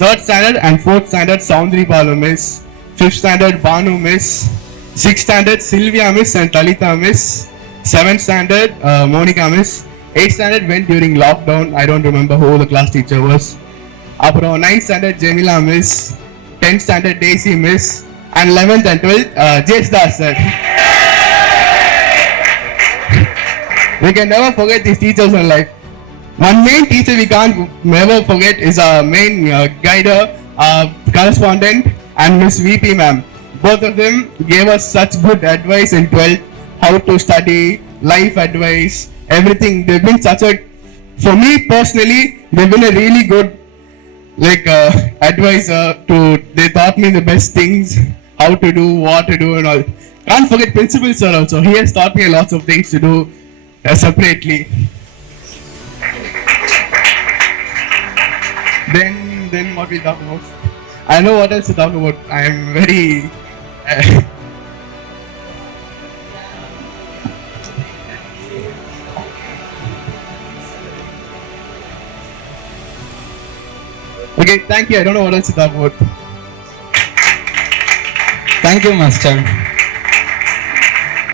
Third standard and fourth standard Soundri Balu Miss. Fifth standard Banu Miss. Sixth standard Sylvia Miss and Talitha Miss. Seventh standard Monica Miss. Eighth standard went during lockdown. I don't remember who the class teacher was. Apro ninth standard Jamila Miss. 10th standard Daisy Miss. And 11th and 12th Jesdas sir. We can never forget these teachers in life. One main teacher we can't never forget is our main guider, correspondent, and Miss VP ma'am. Both of them gave us such good advice in 12th, how to study, life advice, everything. They've been such a, for me personally, they've been a really good advisor they taught me the best things, how to do, what to do and all. Can't forget Principal sir also. He has taught me lots of things to do separately. Then what we talk about? I know what else to talk about. I am very okay, thank you. I don't know what else to talk about. Thank you, Master.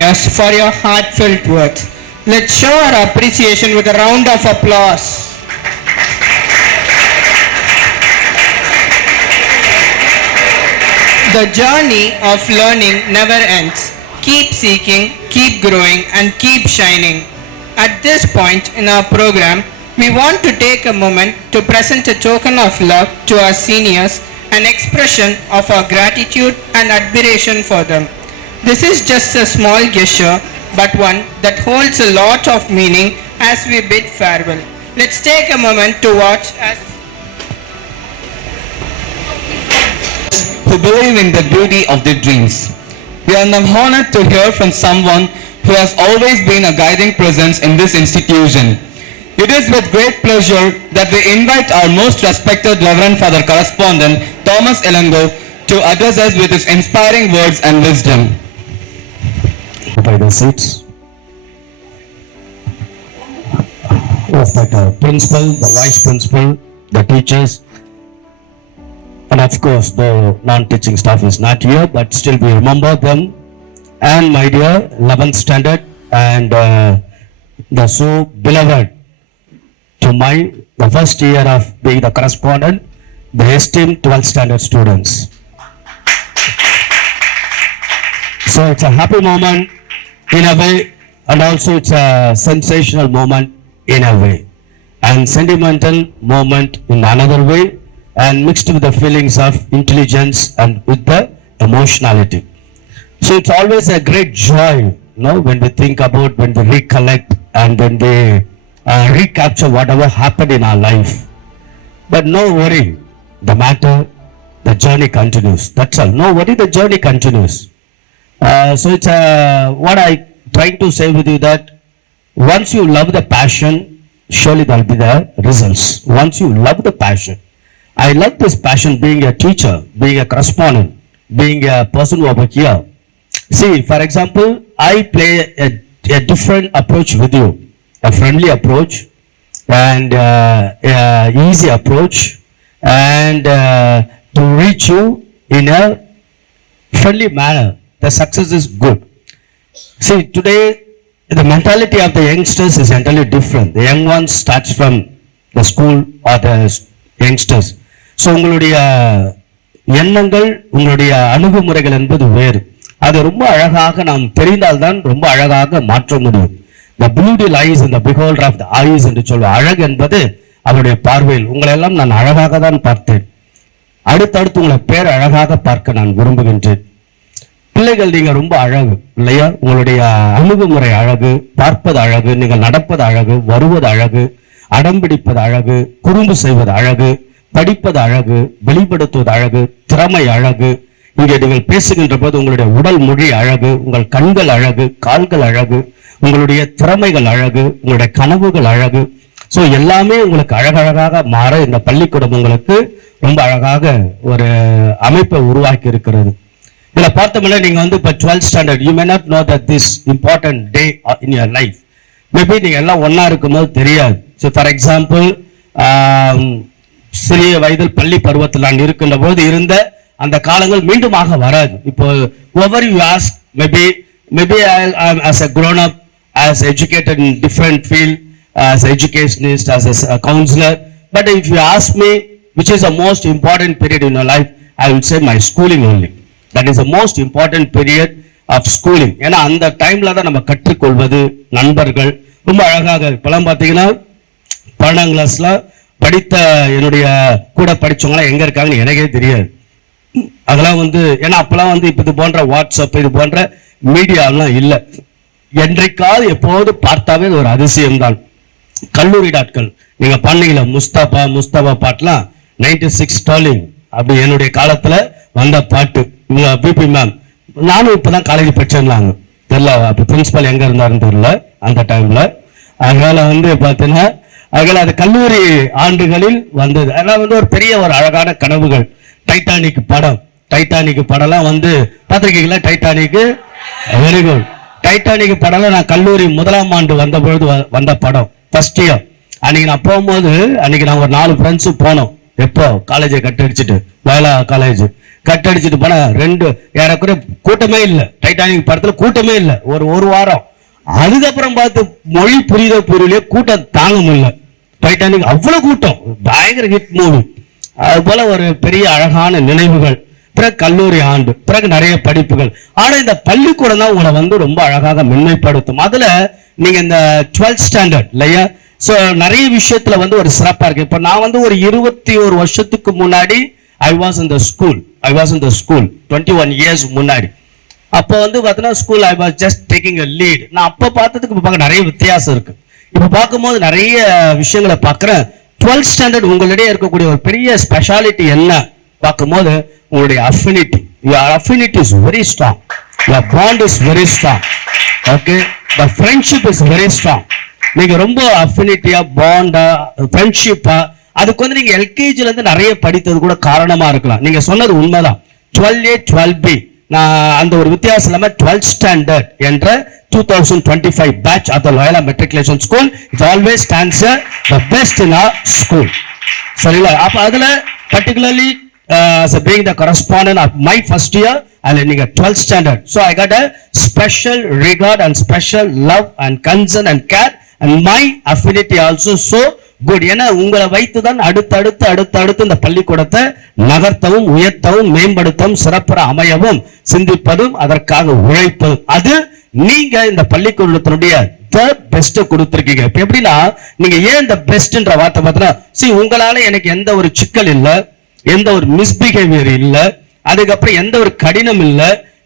Yes, for your heartfelt words. Let's show our appreciation with a round of applause. The journey of learning never ends. Keep seeking, keep growing, and keep shining. At this point in our program, we want to take a moment to present a token of love to our seniors, an expression of our gratitude and admiration for them. This is just a small gesture, but one that holds a lot of meaning as we bid farewell. Let's take a moment to watch as who believe in the beauty of their dreams. We are now honored to hear from someone who has always been a guiding presence in this institution. It is with great pleasure that we invite our most respected Reverend Father Correspondent Thomas Elango to address us with his inspiring words and wisdom. By the seats of the principal, the vice principal, the teachers, and of course the non-teaching staff is not here, but still we remember them. And my dear 11th standard and the so beloved to the first year of being the correspondent, the esteemed 12th standard students. So it's a happy moment in a way, and also it's a sensational moment in a way, and sentimental moment in another way, and mixed with the feelings of intelligence and with the emotionality. So it's always a great joy, when we think about, when we recollect, and when we recapture whatever happened in our life. But no worry, the journey continues. That's all. No worry, the journey continues. So it's what I trying to say with you, that once you love the passion, surely there will be the results. Once you love the passion. I love this passion, being a teacher, being a correspondent, being a person over here. See, for example, I play a different approach with you, a friendly approach and easy approach, and to reach you in a friendly manner. The success is good. See, today the mentality of the youngsters is entirely different. The young ones starts from the school or the youngsters. So உங்களுடைய எண்ணங்கள், உங்களுடைய அணுகுமுறைகள் என்பது வேறு. அது ரொம்ப அழகாக நாம் தெரிந்தால்தான் ரொம்ப அழகாக மாற்ற முடியும். The beauty lies in the beholder of the eyes என்று சொல்லுவோம். அழகு என்பது அவருடைய பார்வையில். உங்களை எல்லாம் நான் அழகாக தான் பார்த்தேன். அடுத்தடுத்து உங்களை பேர் அழகாக பார்க்க நான் விரும்புகின்றேன். பிள்ளைகள் நீங்க ரொம்ப அழகு இல்லையா? உங்களுடைய அணுகுமுறை அழகு, பார்ப்பது அழகு, நீங்கள் நடப்பது அழகு, வருவது அழகு, அடம்பிடிப்பது அழகு, குறும்பு செய்வது அழகு, படிப்பது அழகு, வெளிப்படுத்துவது அழகு, திறமை அழகு. இங்கே நீங்கள் பேசுகின்ற போது உங்களுடைய உடல் மொழி அழகு, உங்கள் கண்கள் அழகு, கால்கள் அழகு, உங்களுடைய திறமைகள் அழகு, உங்களுடைய கனவுகள் அழகு. ஸோ எல்லாமே உங்களுக்கு அழகழகாக மாற இந்த பள்ளிக்கூடம் உங்களுக்கு ரொம்ப அழகாக ஒரு அமைப்பை உருவாக்கி இருக்கிறது. இதுல பார்த்தோம்னா நீங்க வந்து இப்போ 12th standard, you may not know that this important day in your life. Maybe நீங்க எல்லாம் ஒன்னா இருக்கும்போது தெரியாது. ஸோ ஃபார் எக்ஸாம்பிள், சிறிய வயதில் பள்ளி பருவத்தில் நான் இருக்கின்ற போது இருந்த அந்த காலங்கள் மீண்டுமாக வராது. இப்போ over you ask, maybe as a grown up, as educated in different field, as educationist, as a counselor, but if you ask me which is the most important period in your life, I will say my schooling only. That is the most important period of schooling. ஏன்னா அந்த டைம்ல தான் நம்ம கற்றுக்கொள்வது, நண்பர்கள் ரொம்ப அழகாக. இப்பெல்லாம் பார்த்தீங்கன்னா 12ஆம் கிளாஸ்ல படித்த என்னுடைய கூட படிச்சவங்களாம் எங்க இருக்காங்கன்னு எனக்கே தெரியாது. அதெல்லாம் வந்து ஏன்னா அப்பெல்லாம் வந்து இப்போ இது போன்ற வாட்ஸ்அப், இது போன்ற மீடியாலாம் இல்லை. என்றைக்காவது எப்போது பார்த்தாவே ஒரு அதிசயம்தான். கல்லூரி நாட்கள் நீங்க பண்ணீங்களா? முஸ்தபா பாட்டுலாம் 96 ஸ்டாலிங் அப்படி என்னுடைய காலத்துல வந்த பாட்டு. இவங்க பிபி மேம், நானும் இப்பதான் காலேஜ் படிச்சேன்னாங்க, தெரியல அப்ப பிரின்சிபல் எங்க இருந்தாருன்னு தெரியல அந்த டைம்ல. அதனால வந்து பாத்தீங்கன்னா அதனால அது கல்லூரி ஆண்டுகளில் வந்தது. அதனால வந்து ஒரு பெரிய ஒரு அழகான கனவுகள். டைட்டானிக் படம்லாம் வந்து பார்த்திருக்கீங்களா? Titanic very good. டைட்டானிக் படம்லாம் நான் கல்லூரி 1ஆம் ஆண்டு வந்த பொழுது வந்த படம், ஃபர்ஸ்ட் இயர். அன்னைக்கு நான் போகும்போது அன்னைக்கு நான் ஒரு 4 ஃப்ரெண்ட்ஸு போனோம். எப்போ காலேஜை கட்டடிச்சுட்டு, வயலா காலேஜ் கட்டடிச்சுட்டு போன 2 ஏறக்குறைய கூட்டமே இல்லை. டைட்டானிக் படத்துல கூட்டமே இல்லை ஒரு வாரம். அதுக்கப்புறம் பார்த்து மொழி புரியலையே, கூட்டம் தாங்க முடியல. டைட்டானிக் அவ்வளவு கூட்டம், பயங்கர ஹிட் மூவி. அது போல ஒரு பெரிய அழகான நினைவுகள். பிறகு கல்லூரி ஆண்டு, பிறகு நிறைய படிப்புகள். ஆனா இந்த பள்ளிக்கூடம் தான் உங்களை வந்து ரொம்ப அழகாக மென்மைப்படுத்தும். அதுல நீங்க இந்த 12th ஸ்டாண்டர்ட் இல்லையா? ஸோ நிறைய விஷயத்துல வந்து ஒரு சிறப்பா இருக்கு. இப்போ நான் வந்து ஒரு 21 வருஷத்துக்கு முன்னாடி I was in the school 21 இயர்ஸ் முன்னாடி. அப்போ வந்து பார்த்தீங்கன்னா school I was just taking a lead. நான் அப்போ பார்த்ததுக்கு இப்போ பார்க்க நிறைய வித்தியாசம் இருக்கு. இப்போ பார்க்கும்போது நிறைய விஷயங்களை பார்க்குறேன். 12th ஸ்டாண்டர்ட் உங்களிடையே இருக்கக்கூடிய ஒரு பெரிய ஸ்பெஷாலிட்டி என்ன பார்க்கும்போது, உங்களுடைய affinity. Your affinity is very strong, your bond is very strong. Okay, the friendship is very strong. நீங்க ரொம்ப அஃபினிட்டியா, பாண்டா, ஃப்ரெண்ட்ஷிப்பா, அதுக்கு வந்து நீங்க எல்கேஜில இருந்து நிறைய படித்தது கூட காரணமா இருக்கலாம். நீங்க சொன்னது உண்மைதான். 12A 12B நான் அந்த ஒரு வித்தியாசம் இல்லாம 12th ஸ்டாண்டர்ட் என்ற 2025 batch of the Loyola Matriculation School, it always stands the best in our school. சரிங்களா? அப்ப அதுல particularly as being the correspondent of my first year and நீங்க 12th standard, so I got a special regard and special love and concern and care, and my affinity also so good. ஏன்னா உங்களை வைத்துதான் அடுத்தடுத்து இந்த பள்ளிக்கூடத்தை நகர்த்தவும், உயர்த்தவும், மேம்படுத்தவும், சிறப்புற அமையவும் சிந்திப்பதும், அதற்காக உழைப்பதும். அது நீங்க இந்த பள்ளிக்கூடத்தினுடைய த பெஸ்ட் கொடுத்திருக்கீங்க. இப்ப எப்படின்னா, நீங்க ஏன் இந்த பெஸ்ட்ன்ற வார்த்தை பார்த்தீங்கன்னா, உங்களால எனக்கு எந்த ஒரு சிக்கல் இல்லை, எந்த ஒரு மிஸ்பிஹேவியர் இல்ல, அதுக்கப்புறம் எந்த ஒரு கடினம் இல்ல,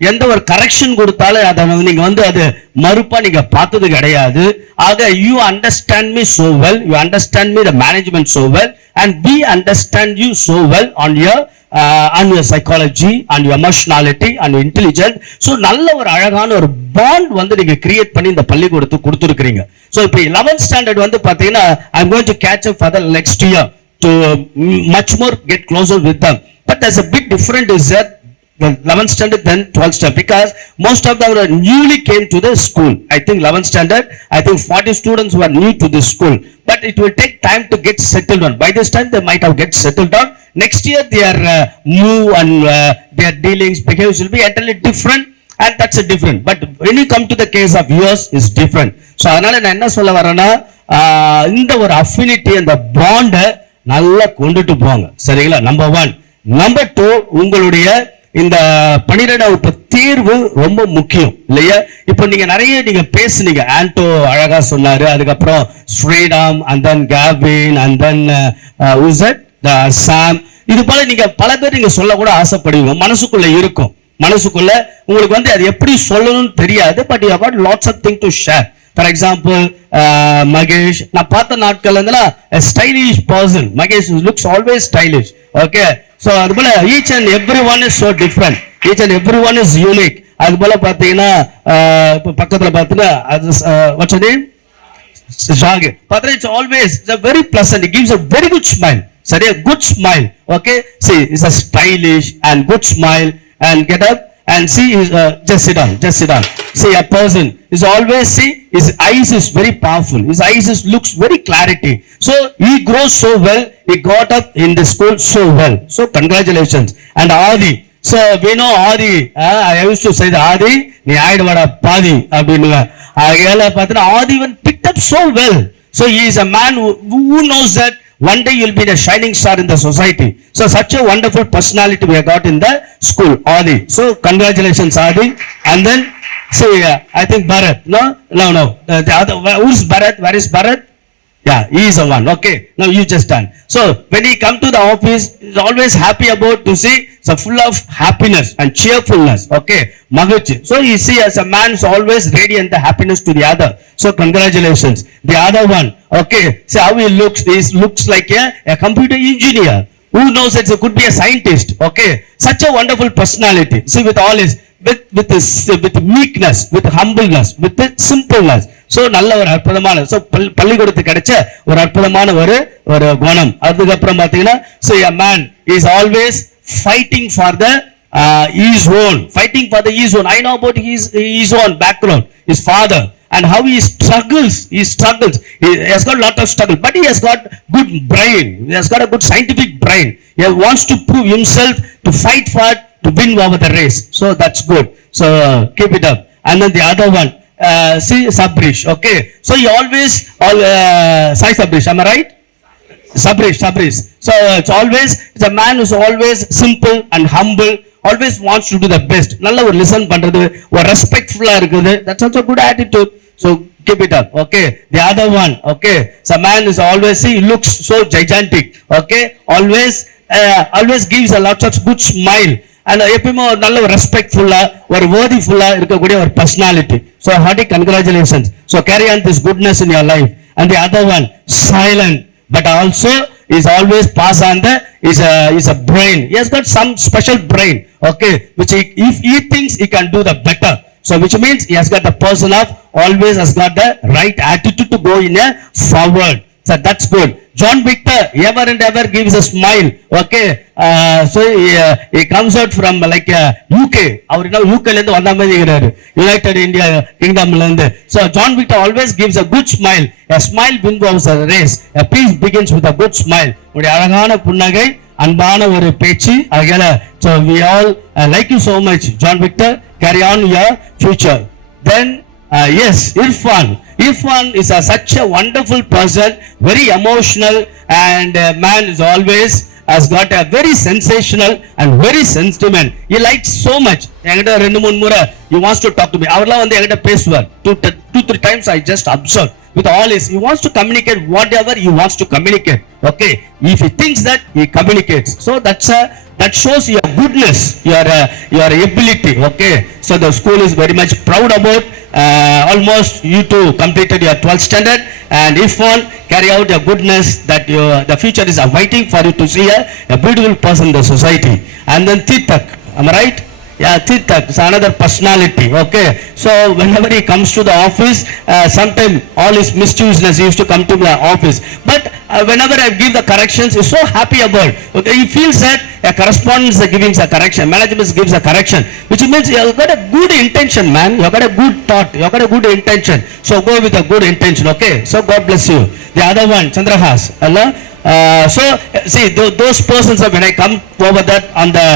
எந்த ஒரு கரெக்ஷன் கொடுத்தாலும் அதை நீங்க வந்து அது மறுப்பா நீங்க பார்த்தது கிடையாது. ஆக you understand me so well, you understand me the management so well, and we understand you so well on your psychology, on your emotionality, on your intelligence. So நல்ல ஒரு அழகான ஒரு பாண்ட் வந்து நீங்க கிரியேட் பண்ணி இந்த பள்ளிக்கூடத்துக்கு கொடுத்துருக்கீங்க. ஸோ இப்போ 11th ஸ்டாண்டர்ட் வந்து பாத்தீங்கன்னா I'm going to catch up for the next year to much more get closer with them. But there's a big difference is that the 11th standard than 12th standard, because most of them newly came to the school. I think 11th standard, I think 40 students were new to this school, but it will take time to get settled on. By this time they might have get settled on. Next year their move and their dealings, behaviors will be entirely different, and that's a different. But when you come to the case of yours is different. So அதனால நான் என்ன சொல்ல வரேன்னா, இந்த ஒரு அஃபினிட்டி, அந்த பாண்டை நல்லா கொண்டுட்டு போங்க. சரிங்களா? நம்பர் 1. நம்பர் 2, உங்களுடைய இந்த 12ஆம் வகுப்பு தேர்வு ரொம்ப முக்கியம் இல்லையா? இப்போ நீங்க பேசுனீங்க, ஆண்டோ அழகா சொன்னாரு, அதுக்கப்புறம் Sriram, and then Gavin, and then Sam. இது போல நீங்க பல பேர் நீங்க சொல்ல கூட ஆசைப்படுவீங்க, மனசுக்குள்ள இருக்கும். மனசுக்குள்ள உங்களுக்கு வந்து அது எப்படி சொல்லணும்னு தெரியாது, but you have got lots of thing to share. For example Mahesh, நான் பார்த்த நாட்கள்ல இருந்தெல்லாம் stylish person. Mahesh looks always stylish. Okay, so அது போல each and every one is so different, each and every one is unique. அது போல பார்த்தீங்கன்னா இப்போ பக்கத்தில் பார்த்தீங்கன்னா அது what's name Jage. Padre, it's always very pleasant. It gives a very good smile. Sorry, a good smile. Okay. See, it's a stylish and good smile. And get up and see. Just sit down. Just sit down. See, a person is always see. His eyes is very powerful. His eyes is looks very clarity. So he grows so well. He got up in the school so well. So congratulations. And Adi. So we know Adi. I used to say the Adi. நீ ஆயிடுவாடா பாதி அப்படின்னு. Adi even picked up so well. So he is a man who knows that one day you'll be a shining star in the society. So such a wonderful personality we have got in the school, Adi. So congratulations, Adi. And then see, I think Bharat. No. The other, who's Bharat? Where is Bharat? Yeah, he is the one. Okay, now you just done. So when he come to the office, he's always happy about to see. So full of happiness and cheerfulness. Okay, Magachi. So you see, as a man is always radiant the happiness to the other. So congratulations. The other one. Okay, see how he looks. He looks like a computer engineer. Who knows it could be a scientist. Okay, such a wonderful personality. See, with all his with meekness, with humbleness, with simpleness. So நல்ல ஒரு அற்புதமான, so பள்ளிக்கூடத்துக்கு கிடைச்ச ஒரு அற்புதமான ஒரு குணம். அதுக்கப்புறம் பாத்தீங்கன்னா, so a man is always fighting for the his own, fighting for the his own. I know about his own background, his father, and how he struggles. He has got a lot of struggle, but he has got good brain. He has got a good scientific brain. He wants to prove himself, to fight for, to win over the race. So that's good. So keep it up. And then the other one, see Sabrish. Okay, so he always Sai Sabrish, am I right? Sabrish. So it's a man who's always simple and humble, always wants to do the best. Nalla or listen பண்றது, or respectful இருக்குது. That's also a good attitude. So keep it up. Okay, the other one. Okay, so man is always, see, he looks so gigantic. Okay, always gives a lot of good smile. And எப்பயுமே ஒரு நல்ல ஒரு ரெஸ்பெக்ட்ஃபுல்லா, ஒரு worthyஃபுல்லா இருக்கக்கூடிய ஒரு personality. So hearty congratulations. So carry on this goodness in your life. And the other one, silent, but also is always pass on the is a brain. He has got some special brain. Okay, which if he thinks he can do the better. So which means he has got the person of always has got the right attitude to go in a forward. So that's good. John Victor ever and ever gives a smile. Okay, so he comes out from like UK. Our now UK la vanda madhigiraru, United India Kingdom la irundhu. So John Victor always gives a good smile. A smile wins a race. A peace begins with a good smile. உடைய அழகான புன்னகை, அன்பான ஒரு பேச்சு. அதனால so we all like you so much, John Victor. Carry on your future. Then yes, Irfan is such a wonderful person, very emotional, and man is always has got a very sensational and very sentiment. He likes so much. என்கிட்ட 2-3 முறை he wants to talk to me. அவர்லாம் வந்து என்கிட்ட பேசுவார். 2-3 times I just observed. With all his, he wants to communicate whatever he wants to communicate. Okay, if he thinks that, he communicates. So that shows your goodness, your ability. Okay, so the school is very much proud about. Almost you two completed your 12th standard, and if one carry out your goodness, that the future is waiting for you to see a beautiful person in the society. And then Titak, am I right? Yeah, Titak is another personality. Okay, so whenever he comes to the office, sometimes all his mischievousness, he used to come to my office, but whenever I give the corrections, he's so happy about. Okay, he feels that a correspondence is giving a correction, management gives a correction, which means you have got a good intention, man. You have got a good thought, you have got a good intention. So go with a good intention. Okay, so God bless you. The other one, Chandrahas, Allah. So see, those persons, when I come over that on the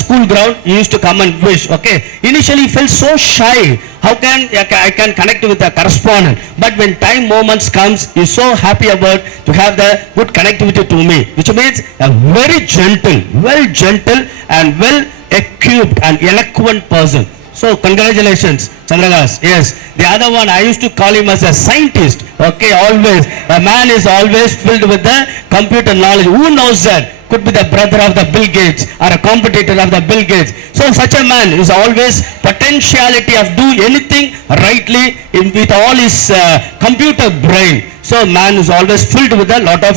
school ground, he used to come and wish. Okay, initially he felt so shy. How can I can connect with a correspondent? But when time moments comes, he's so happy about to have the good connectivity to me, which means a very gentle and well equipped and eloquent person. So congratulations, Chandragas. Yes, the other one, I used to call him as a scientist. Okay, always a man is always filled with the computer knowledge. Who knows that could be the brother of the Bill Gates or a competitor of the Bill Gates. So such a man is always potentiality of do anything rightly with all his computer brain. So man is always filled with a lot of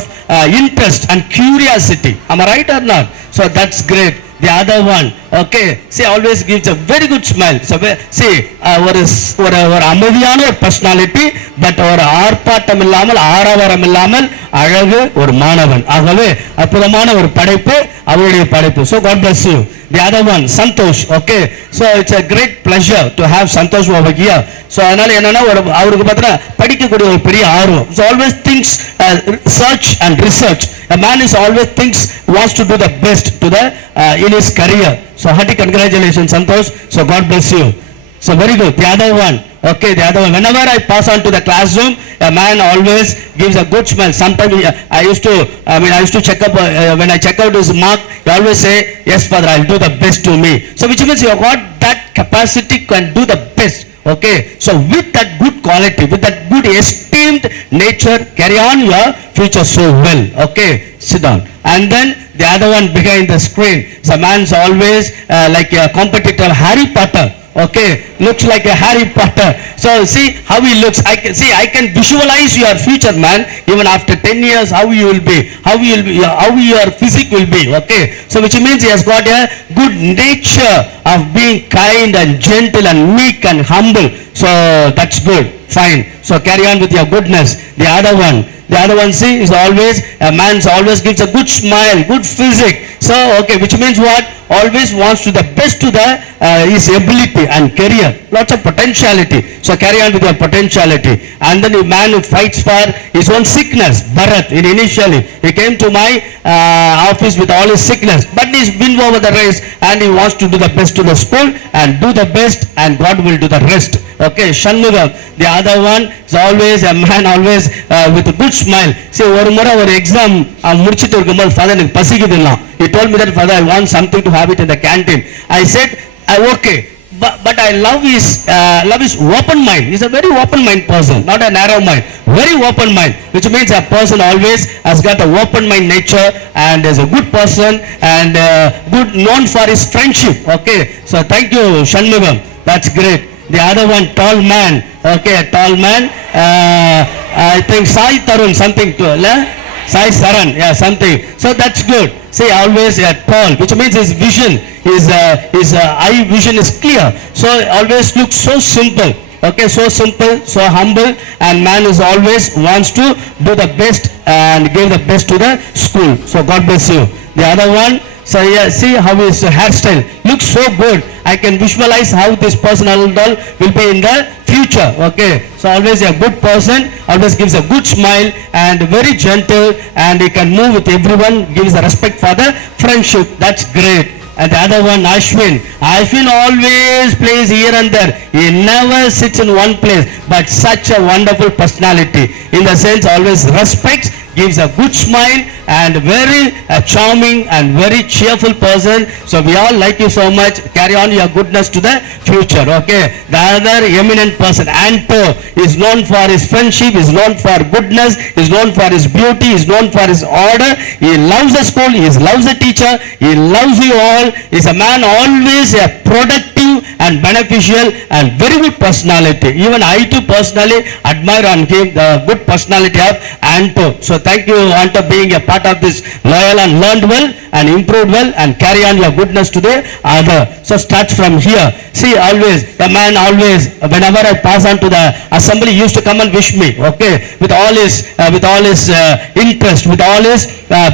interest and curiosity. Am I right or not? So that's great. The other one, okay, see, always gives a very good smile. So see, ஒரு அமைதியான ஒரு personality, but ஒரு ஆர்ப்பாட்டம் இல்லாமல் ஆரவாரம் இல்லாமல் அழகு ஒரு மாணவன். ஆகவே அற்புதமான ஒரு படைப்பு அவருடைய படைப்பு. So God bless you. The other one, Santosh, okay. So it's a great pleasure to have Santosh over here. So அதனால என்னன்னா அவருக்கு பார்த்தா படிக்கக்கூடிய ஒரு பெரிய ஆர்வம். So always thinks search and research. A man is always thinks wants to do the best to the in his career. So hearty congratulations, Santosh. So God bless you. So very good. The other one, okay, the other one. Whenever I pass on to the classroom, a man always gives a good smile. Sometimes I used to check up when I check out his mark. He always say, "Yes, father, I'll do the best to me." So which means you have got that capacity can do the best. Okay, so with that good quality, with that good esteemed nature, carry on your future so well. Okay, sit down. And then the other one behind the screen, the man's always like a competitor, Harry Potter. Okay, looks like a Harry Potter. So see how he looks. I can visualize your future, man. Even after 10 years, how you will be, how your physique will be. Okay, so which means he has got a good nature of being kind and gentle and meek and humble. So that's good, fine. So carry on with your goodness. The other one, see, is always a man's always gives a good smile, good physique. So okay, which means what? Always wants to the best to the his ability and career. Lots of potentiality. So carry on with your potentiality. And then a man who fights for his own sickness. Bharat, initially he came to my office with all his sickness, but he's been over the race and he wants to do the best to the school and do the best, and God will do the rest. Okay, Shanmugam, the other one is always a man always with a good smile. See, ஒரு முறை ஒரு எக்ஸாம் முடிச்சிட்டு இருக்கும்போது ஃபாதர் எனக்கு பசிக்குதுன்னா, he told me that, father, I want something to have it in the canteen. I said okay, but I love his open mind. He's a very open mind person, not a narrow mind, very open mind, which means a person always has got a open mind nature and is a good person and good known for his friendship. Okay, so thank you, Shanmugam, that's great. The other one, tall man, okay, a tall man, I think Sai Tarun something to Sai Saran, yeah, something. So that's good. See, always tall, which means his vision, his eye vision is clear. So always looks so simple. Okay, so simple, so humble, and man is always wants to do the best and give the best to the school. So God bless you. The other one, so yeah, see how his hairstyle looks so good. I can visualize how this person will be in the future. Okay, so always a good person, always gives a good smile and very gentle, and he can move with everyone, gives the respect for the friendship. That's great. And the other one, Ashwin always plays here and there. He never sits in one place, but such a wonderful personality. In the sense, always respects, gives a good smile, and very charming and very cheerful person. So we all like you so much. Carry on your goodness to the future. Okay, the other eminent person, Anto, is known for his friendship, is known for goodness, is known for his beauty, is known for his order. He loves the school, he loves the teacher, he loves you all. Is a man always a productive and beneficial and very good personality. Even I too personally admire on him the good personality of Anto. So thank you, Anto, being a part of this loyal and learned well and improved well, and carry on your goodness to the other. So start from here. See, always the man always, whenever I pass on to the assembly, he used to come and wish me. Okay, with all his interest, with all his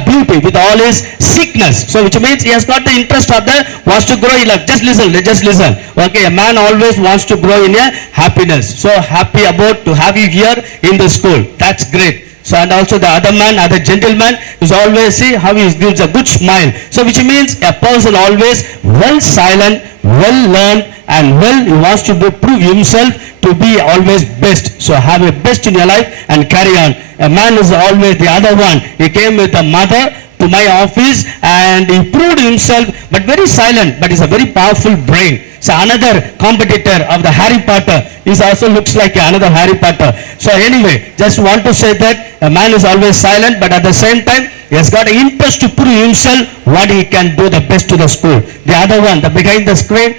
beauty, with all his sickness. So which means he has got the interest of the wants to grow in life. Just listen. Okay, a man always wants to grow in a happiness. So happy about to have you here in the school. That's great. So and also the other man, other gentleman is always, see how he gives a good smile. So which means a person always well silent, well learned, and well he wants to prove himself to be always best. So have a best in your life and carry on. A man is always the other one. He came with a mother to my office and he proved himself, but very silent, but he's a very powerful brain. So another competitor of the Harry Potter is also looks like another Harry Potter. So anyway, just want to say that a man is always silent, but at the same time He has got an interest to prove himself what he can do the best to the school. The other one, the behind the screen,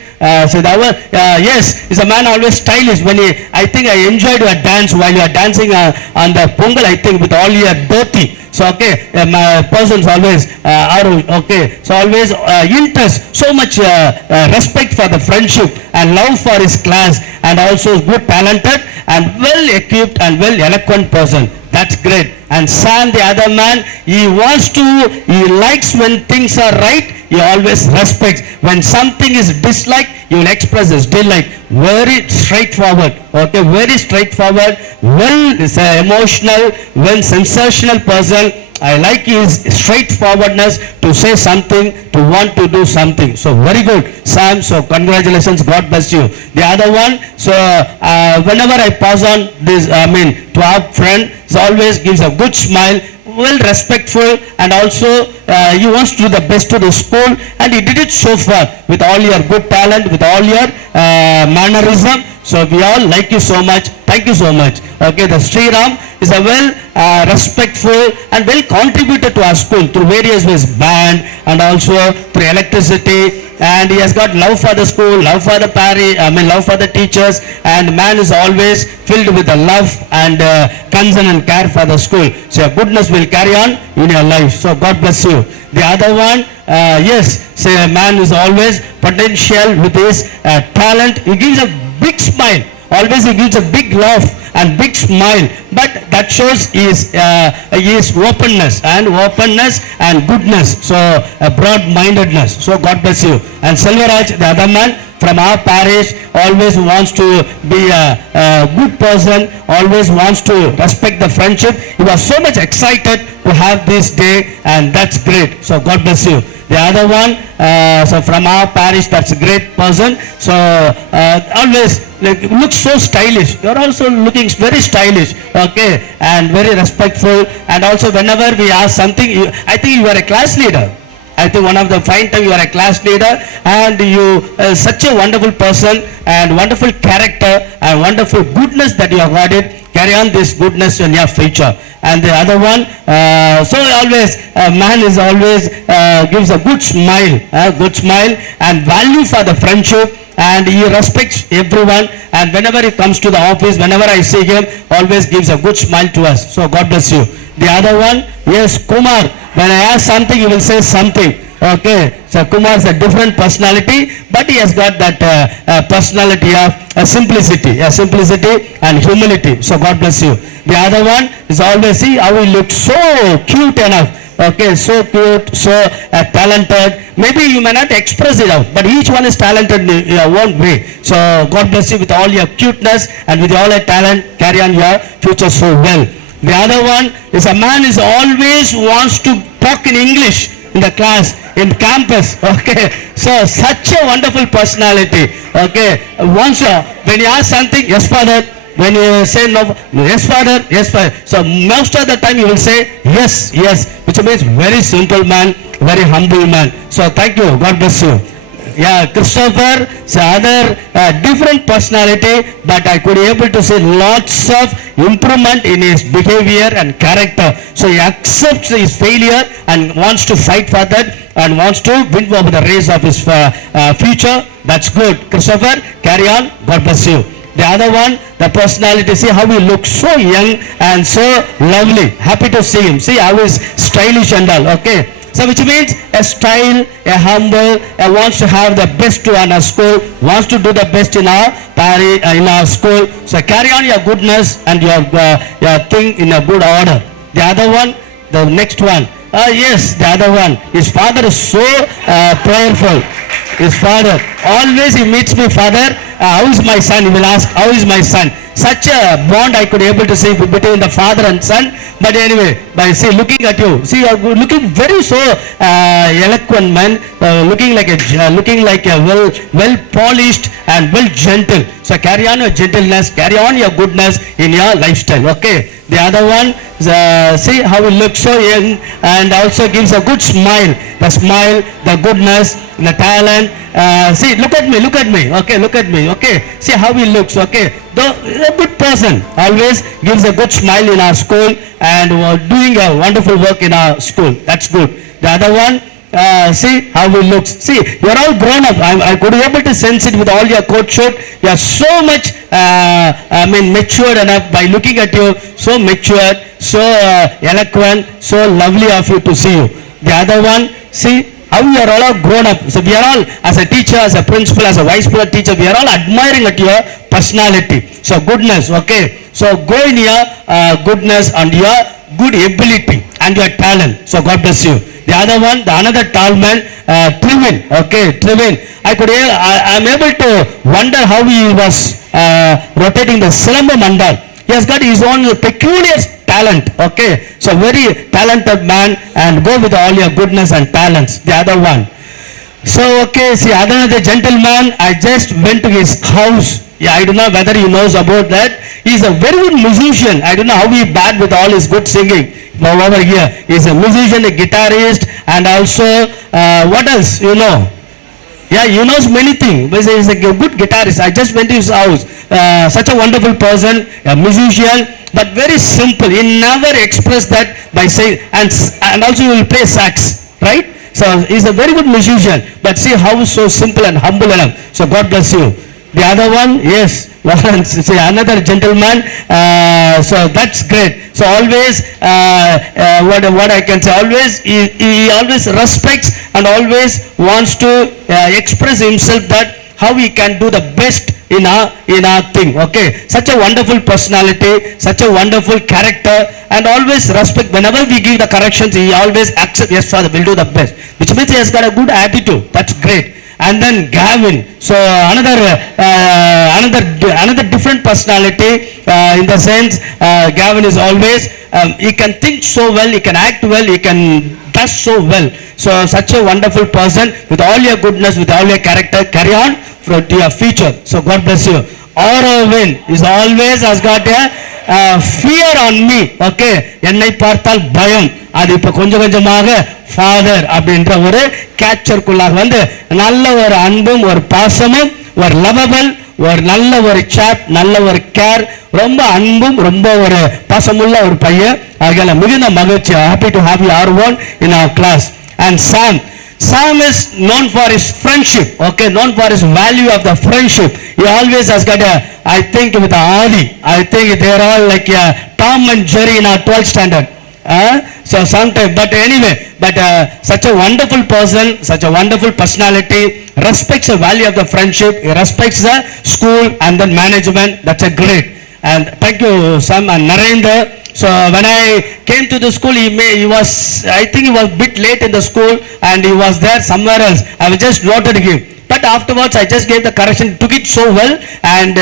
so the other, yes, is a man always stylish. When he, I think I enjoyed your dance while you are dancing on the Pongal, I think with all your dhoti. So okay, my person's always okay. So always interest, so much respect for the friendship and love for his class, and also good, talented, and well equipped and well eloquent person. That's great. And Sam, the other man, he likes when things are right. He always respects. When something is disliked, he will express his dislike. Very straightforward. Okay, very straightforward. Well, is emotional, well sensational person. I like his straightforwardness to say something, to want to do something. So very good, Sam. So congratulations. God bless you. The other one. So whenever I pass on this, to our friend, he always gives a good smile, well respectful, and also he wants to do the best to the school, and he did it so far with all your good talent, with all your mannerism. So we all like you so much. Thank you so much. Okay, the Sri Ram is a well respectful and well contributed to our school through various ways, band and also through electricity, and he has got love for the school, love for the love for the teachers, and man is always filled with the love and concern and care for the school. So your goodness will carry on in your life. So God bless you. The other one, yes, say a man is always potential with his talent. He gives a big smile. Always he gives a big laugh and big smile, but that shows his openness and goodness. So broad-mindedness. So God bless you. And Selvaraj, the other man from our parish, always wants to be a good person, always wants to respect the friendship. He was so much excited to have this day, and that's great. So God bless you. The other one, so from our parish, that's a great person. So always looks so stylish. You're also looking very stylish, okay, and very respectful. And also whenever we ask something, I think you are a class leader. I think one of the fine time you are a class leader, and you such a wonderful person and wonderful character and wonderful goodness that you have got it. Carry on this goodness in your future. And the other one, so always man is always gives a good smile and value for the friendship, and he respects everyone, and whenever he comes to the office, whenever I see him, always gives a good smile to us. So God bless you. The other one, yes, Kumar, when I ask something, he will say something. Okay, so Kumar is a different personality, but he has got that personality of simplicity and humility. So God bless you. The other one is always, see how he looks so cute enough. Okay, so cute, so talented. Maybe you may not express it out, but each one is talented in your own way. So God bless you with all your cuteness and with all your talent. Carry on your future so well. The other one is a man is always wants to talk in English in the class, in campus. Okay, so such a wonderful personality. Okay, once when you ask something, yes father. When you say no, yes father, yes father. So most of the time you will say yes, yes, which means very simple man, very humble man. So thank you. God bless you. Yeah, Christopher is other different personality, but I could able to see lots of improvement in his behavior and character. So he accepts his failure and wants to fight for that and wants to win over the race of his future. That's good. Christopher, carry on. God bless you. The other one, the personality, see how he looks so young and so lovely. Happy to see him. See how he's stylish and all. Okay. So which means a style, a humble, wants to have the best to our school, wants to do the best in our school. So carry on your goodness and your thing in a good order. The other one, the next one. Yes, the other one. His father is so prayerful. His father, always he meets me, father, how is my son? He will ask, how is my son? Such a bond I could able to see between the father and son. But anyway, by looking at you, see you are looking very so eloquent man, looking like a well polished and well gentle. So So carry on your gentleness, carry on your goodness in your lifestyle. Okay. The other one, see how he looks so young and also gives a good smile. The smile, the goodness, the talent. See, look at me. Okay, look at me. Okay, see how he looks. Okay, though a good person, always gives a good smile in our school and doing a wonderful work in our school. That's good. The other one. See how he looks. See, you are all grown up. I could be able to sense it with all your coat shirt. You are so much, matured enough by looking at you. So matured, so eloquent, so lovely of you to see you. The other one, see how you are all grown up. So we are all, as a teacher, as a principal, as a vice principal teacher, we are all admiring at your personality. So goodness, okay. So go in your goodness and your good ability and your talent. So God bless you. The other one, the another tall man, Trivin. Okay, Trivin. I'm able to wonder how he was rotating the Silamba Mandal. He has got his own peculiar talent. Okay, so very talented man, and go with all your goodness and talents. The other one. So okay, see another gentleman. I just went to his house. Yeah, I don't know whether he knows about that. He's a very good musician. I don't know how he bad with all his good singing. Now over here, he's a musician, a guitarist, and also what else? You know? Yeah, he knows many things. But he's a good guitarist. I just went to his house. Such a wonderful person, a musician, but very simple. He never expressed that by saying, and also he will play sax, right? So he's a very good musician. But see how so simple and humble enough. So God bless you. The other one, yes, Lawrence, see another gentleman. So that's great. So always, what I can say, always he always respects and always wants to express himself that how he can do the best in our thing. Okay, such a wonderful personality, such a wonderful character, and always respect. Whenever we give the corrections, he always accepts. Yes, Father, we'll do the best. Which means he has got a good attitude. That's great. And then Gavin, so another different personality in the sense Gavin is always he can think so well, he can act well, he can does so well. So such a wonderful person with all your goodness, with all your character. Carry on to your future. So God bless you. Aurovin is always has got a fear on me. Okay, என்னை பார்த்தால் பயம். அது இப்ப கொஞ்சம் கொஞ்சமாக ஃபாதர் அப்படின்ற ஒரு கேப்சருக்குள்ளாக வந்து நல்ல ஒரு அன்பும் ஒரு பாசமும் ஒரு லவபிள் ஒரு நல்ல ஒரு சாப் நல்ல ஒரு கேர் ரொம்ப அன்பும் ரொம்ப ஒரு பாசமுள்ள ஒரு பையன். அதனால மிகுந்த மகிழ்ச்சி. Happy to have you are in our class. And Sam is known for his friendship. Okay, known for his value of the friendship. He always has got I think with Adi, I think they're all like Tom and Jerry in our 12th standard. So sometimes, but anyway, such a wonderful person, such a wonderful personality, respects the value of the friendship, he respects the school and the management. That's a great. And thank you, Sam and Narendra. So when I came to the school, I think he was a bit late in the school and he was there somewhere else. I was just noted him. But afterwards, I just gave the correction, took it so well, and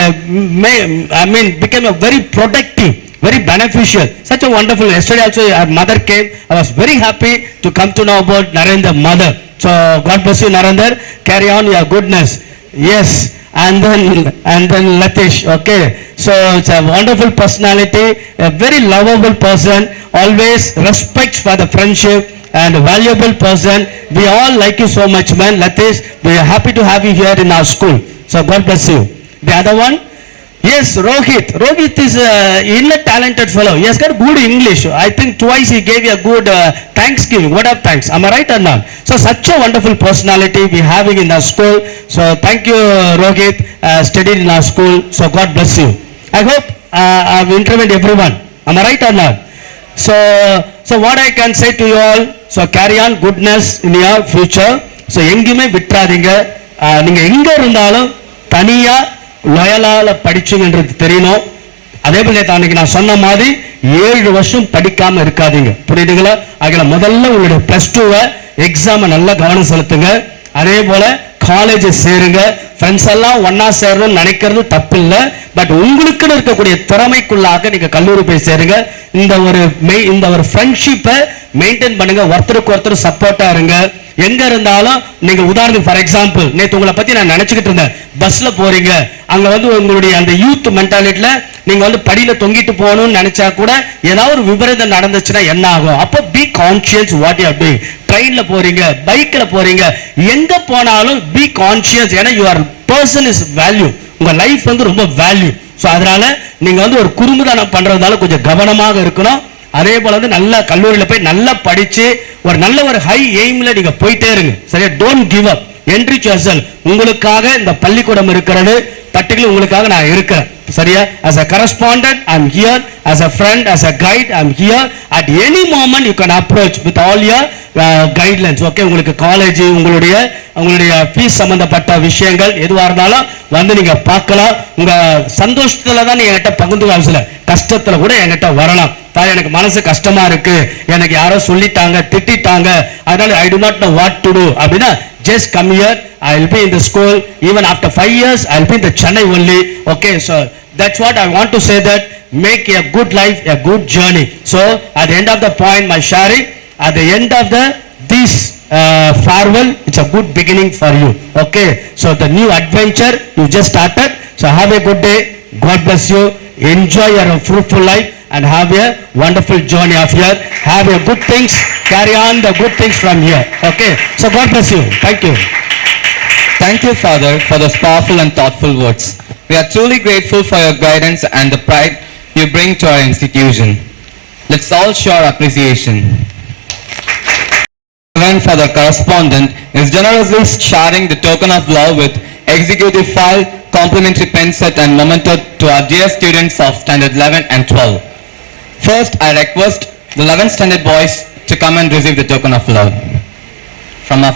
became a very productive, very beneficial. Such a wonderful. Yesterday also, our mother came. I was very happy to come to know about Narendra's mother. So God bless you, Narendra. Carry on your goodness. Yes. And then Latish. Okay. So it's a wonderful personality, a very lovable person, always respects for the friendship, and a valuable person. We all like you so much, man. Latish, we are happy to have you here in our school. So God bless you. The other one? Yes, Rohit. Rohit is a talented fellow. He has got good English. I think twice he gave you a good Thanksgiving. What of thanks? Am I right or not? So such a wonderful personality we having in our school. So thank you, Rohit. Studied in our school. So God bless you. I hope I've interviewed everyone. Am I right or not? So what I can say to you all, so carry on goodness in your future. So எங்கேயுமே விட்டுறாதீங்க. நீங்க எங்க இருந்தாலும் தனியா லோயலால படிச்சுங்கன்றது தெரியணும். அதே போல அன்னைக்கு நான் சொன்ன மாதிரி 7 வருஷம் படிக்காம இருக்காதீங்க. புரியுதுங்களா? அதனால முதல்ல உங்களுடைய +2 எக்ஸாம் நல்லா கவனம் செலுத்துங்க. அதே போல காலேஜ் சேருங்க. ஃப்ரெண்ட்ஸ் எல்லாம் ஒன்னா சேரணும்னு நினைக்கிறது தப்பு இல்லை. பட் உங்களுக்குன்னு இருக்கக்கூடிய திறமைக்குள்ளாக நீங்க கல்லூரி போய் சேருங்க. இந்த ஒரு ஃப்ரெண்ட்ஷிப்பை மெயின்டைன் பண்ணுங்க. ஒருத்தருக்கு ஒருத்தர் சப்போர்ட்டா இருங்க. எங்க இருந்தாலும் நீங்க உதாரணத்துக்கு ஃபார் எக்ஸாம்பிள் நேத்து உங்களை பத்தி நான் நினைச்சுக்கிட்டு இருந்தேன். பஸ்ல போறீங்க, அங்க வந்து உங்களுடைய அந்த யூத் மென்டாலிட்டில நீங்க வந்து படியில தொங்கிட்டு போகணும்னு நினைச்சா கூட ஏதாவது ஒரு விபரீதம் நடந்துச்சுன்னா என்ன ஆகும்? அப்போ be conscious what you are doing. ட்ரெயின்ல போறீங்க, பைக்ல போறீங்க, எங்க போனாலும் பி கான்சியஸ். ஏன்னா யுவர் பர்சன் இஸ் வேல்யூ. உங்க லைஃப் வந்து ரொம்ப வேல்யூ. ஸோ அதனால நீங்க வந்து ஒரு குறும்புதானம் பண்றதுனால கொஞ்சம் கவனமாக இருக்கணும். அதே போல வந்து நல்ல கல்லூரியில போய் நல்லா படிச்சு ஒரு நல்ல ஒரு ஹை எய்ம்ல நீங்க போயிட்டே இருங்க. சரியா? Don't give up. enrich yourself. உங்களுக்காக இந்த பள்ளிக்கூடம் இருக்கிறது, பர்టిక్యులர் உங்களுக்காக நான் இருக்கேன். சரியா? as a correspondent I'm here, as a friend, as a guide I'm here. At any moment you can approach with all your guidelines. Okay, உங்களுக்கு காலேஜ் உங்களுடைய ஃபீஸ் சம்பந்தப்பட்ட விஷயங்கள் எதுவா இருந்தாலும் வந்து நீங்க பார்க்கலாம். உங்க சந்தோஷத்துல தான் நீங்க என்கிட்ட பகிர்ந்துக்கலாம். சில கஷ்டத்துல கூட என்கிட்ட வரலாம். தாய், எனக்கு மனசு கஷ்டமா இருக்கு, எனக்கு யாரோ சொல்லிட்டாங்க, திட்டாங்க, அதனால I do not know what to do அப்படின்னா just come here. I will be in the school. Even after 5 years I will be in the Chennai only. Okay, so that's what I want to say, that make a good life a good journey. So at the end of the point my sharing, at the end of this farewell, it's a good beginning for you. Okay, so the new adventure you just started. So have a good day. God bless you. Enjoy your fruitful life and have a wonderful journey of here. Have a good things. Carry on the good things from here. Okay, so God bless you. Thank you. Thank you, Father, for those powerful and thoughtful words. We are truly grateful for your guidance and the pride you bring to our institution. Let's all show our appreciation. Reverend Father Correspondent is generously sharing the token of love with executive file, complimentary pen set and memento to our dear students of standard 11 and 12. First, I request the 11th standard boys to come and receive the token of love from our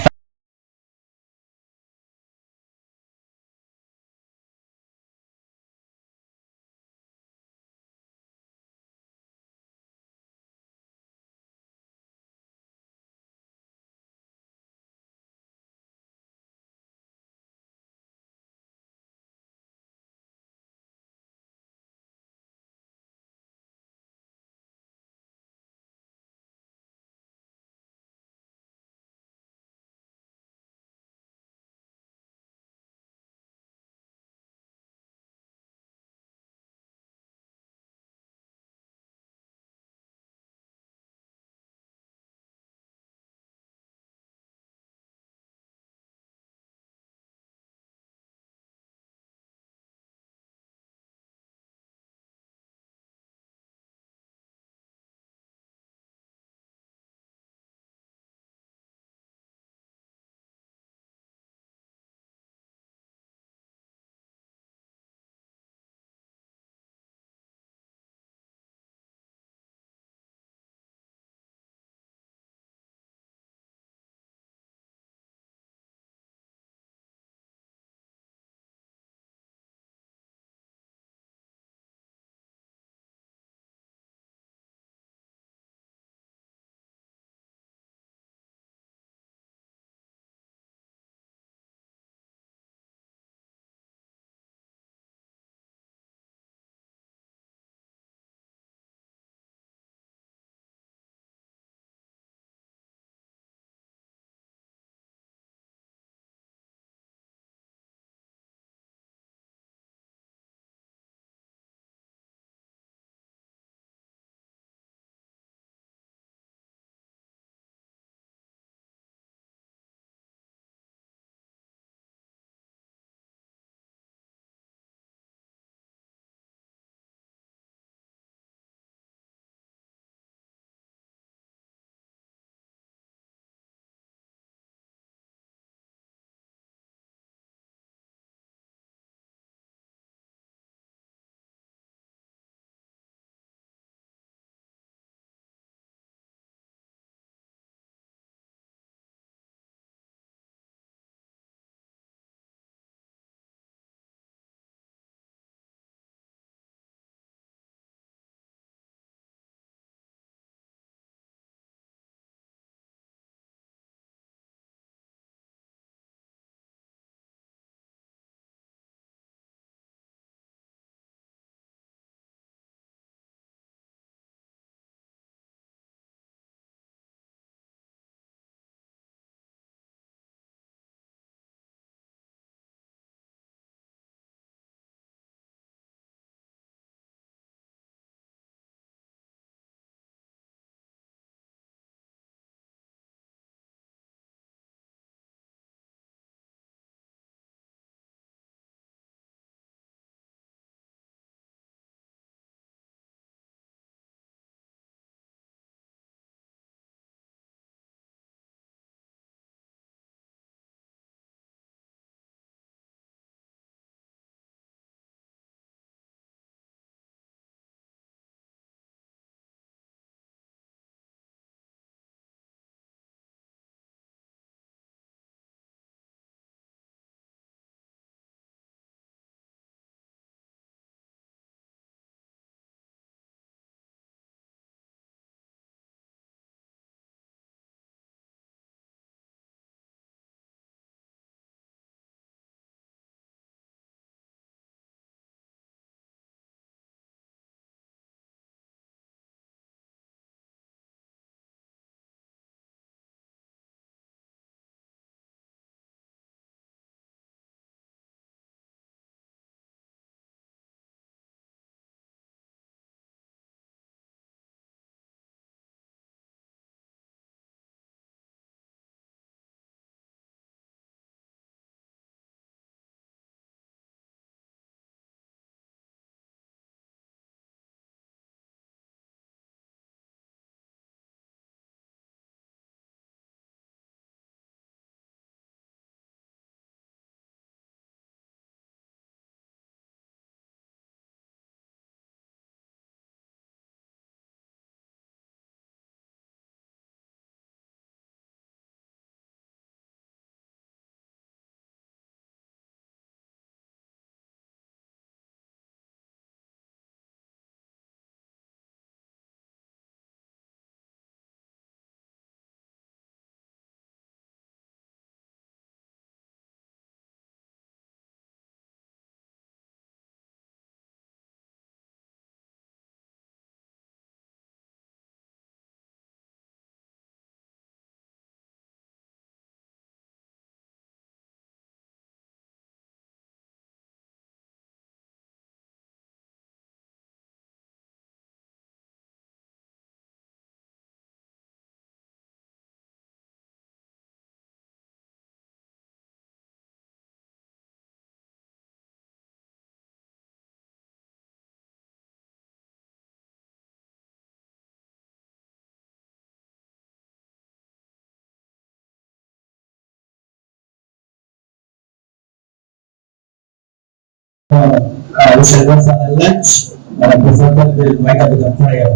We shall go for the lunch. Before that, we will wake up with a prayer.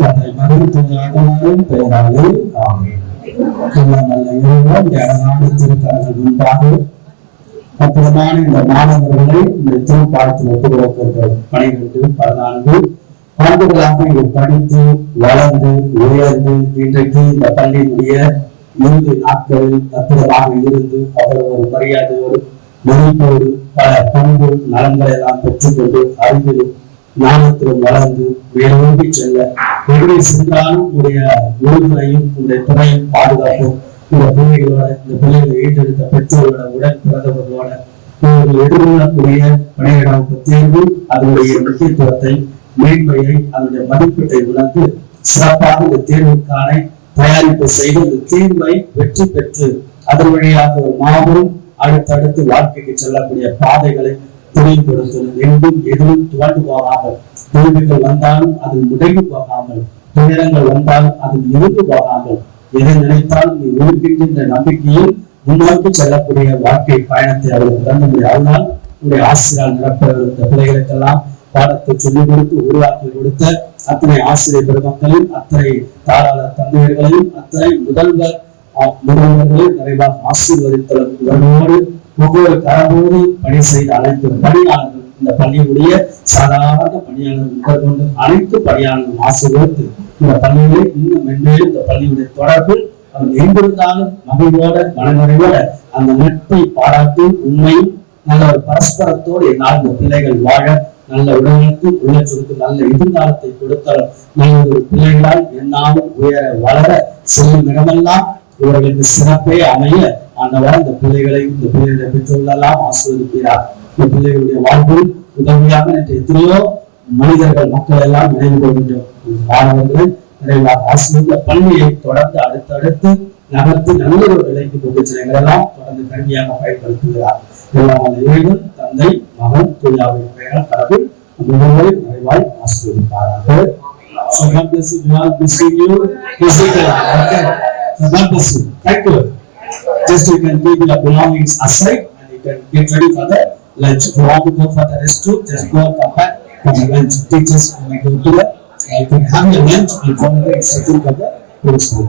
தன்னை மகிழ்ந்து ஞானமாயும் பெயராலே ஆமென். நல்ல இறைவன் ஞானமான திருக்கரங்கள் முன்பாக அற்புதமான இந்த மாணவர்களை இந்த திருப்பாடத்தில் ஒப்புக்கொடுக்கின்ற 12, 14 ஆண்டுகளாக இங்கு படித்து வளர்ந்து உயர்ந்து இன்றைக்கு இந்த பள்ளியினுடைய இறுதி நாட்களில் அற்புதமாக இருந்து அவர் ஒரு மரியாதையோடு மதிப்போடு பல பண்பு நலன்களை எல்லாம் பெற்றுக்கொண்டு அறிவிலும் ஞானத்திலும் வளர்ந்து மேலோங்கி செல்ல எங்கே சென்றாலும் உடைய உறுதியையும் உடைய துறையும் பாதுகாப்பும் இந்த பிள்ளைகளோட இந்த பிள்ளைகளை ஈட்டெடுத்த பெற்றோர்களோட உடன் பிறந்தவர்களோட இவர்கள் எதிர்கொள்ளக்கூடிய பணியிடப்பு தேர்வு அதனுடைய முக்கியத்துவத்தை மேன்மையை அதனுடைய மதிப்பீட்டை உணர்ந்து சிறப்பாக இந்த தேர்வுக்கான தயாரிப்பு செய்து இந்த தேர்வை வெற்றி பெற்று அதன் வழியாக ஒரு மாபெரும் அடுத்தடுத்து வாழ்க்கைக்கு செல்லக்கூடிய பாதைகளை தெளிவுபடுத்தும். எங்கும் எதிலும் துவண்டு போகாமல் தோல்விகள் வந்தாலும் அதில் முடங்கி போகாமல் துயரங்கள் வந்தாலும் அதில் இருந்து போகாமல் எதை நினைத்தாலும் நீ ஒழுங்கின்ற நம்பிக்கையில் முன்னோக்கி செல்லக்கூடிய வாழ்க்கை பயணத்தை அவர்களுக்கு தந்த முடியும். அதனால் உங்களுடைய ஆசிரியர் நிரப்ப இந்த பிள்ளைகளுக்கெல்லாம் பாடத்தை சொல்லிக் கொடுத்து உருவாக்கி கொடுத்த அத்தனை ஆசிரியர் பெருமக்களையும் அத்தனை தாராளர் தந்தையர்களையும் அத்தனை முதல்வர்களையும் நிறைவாக ஆசீர்வதித்தலும் இவர்களோடு ஒவ்வொரு தரவோடு பணி செய்த அனைத்து பணியாளர்கள் இந்த பள்ளியுடைய சாதாரண பணியாளர்கள் முதல் கொண்டு அனைத்து பணியாளர்களும் ஆசீர்வதித்து இந்த பள்ளியிலே இன்னும் மென்மேலும் இந்த பள்ளியுடைய தொடர்பில் அவர் எங்கிருந்தாலும் மகிழ்வோட மனநிறைவோட அந்த நட்பை பாராட்டி உண்மையும் நல்ல ஒரு பரஸ்பரத்தோடு என்னால் இந்த பிள்ளைகள் வாழ நல்ல உடலுக்கு உள்ளச்சொலுக்கு நல்ல எதிர்காலத்தை கொடுத்தால் நல்ல ஒரு பிள்ளைகளால் என்னாலும் உயர வளர செல்லும் இடமெல்லாம் இவர்களுக்கு சிறப்பே அமைய ஆண்டவர் இந்த பிள்ளைகளை இந்த பிள்ளைகளுடைய பெற்றோர்களெல்லாம் ஆசீர்வதிக்கிறார். இந்த பிள்ளைகளுடைய வாழ்வில் உதவியாக எத்தனையோ மனிதர்கள் மக்கள் எல்லாம் நினைவு கொள்கின்றோம். மாணவர்களை நிறைவாக ஆசீர்வதித்த பள்ளியை தொடர்ந்து அடுத்தடுத்து நகர்த்தி நல்ல ஒரு நிலைக்கு கொண்டு செல்கிறெல்லாம் தொடர்ந்து கல்வியாக பயன்படுத்துகிறார். எல்லாம் இறைவன் தந்தை மகன் தூயாவின் பெயரால் கடவுள் உங்களை நிறைவாய் ஆசீர்வதிப்பாராக. So God bless you. We all bless you. Okay. So God bless you. Thank you. Just you can keep your belongings aside and you can get ready for the lunch. If you want to go for the rest too, just go and come back for the lunch. Teachers will go to the you can have your lunch and follow the instructions of the school.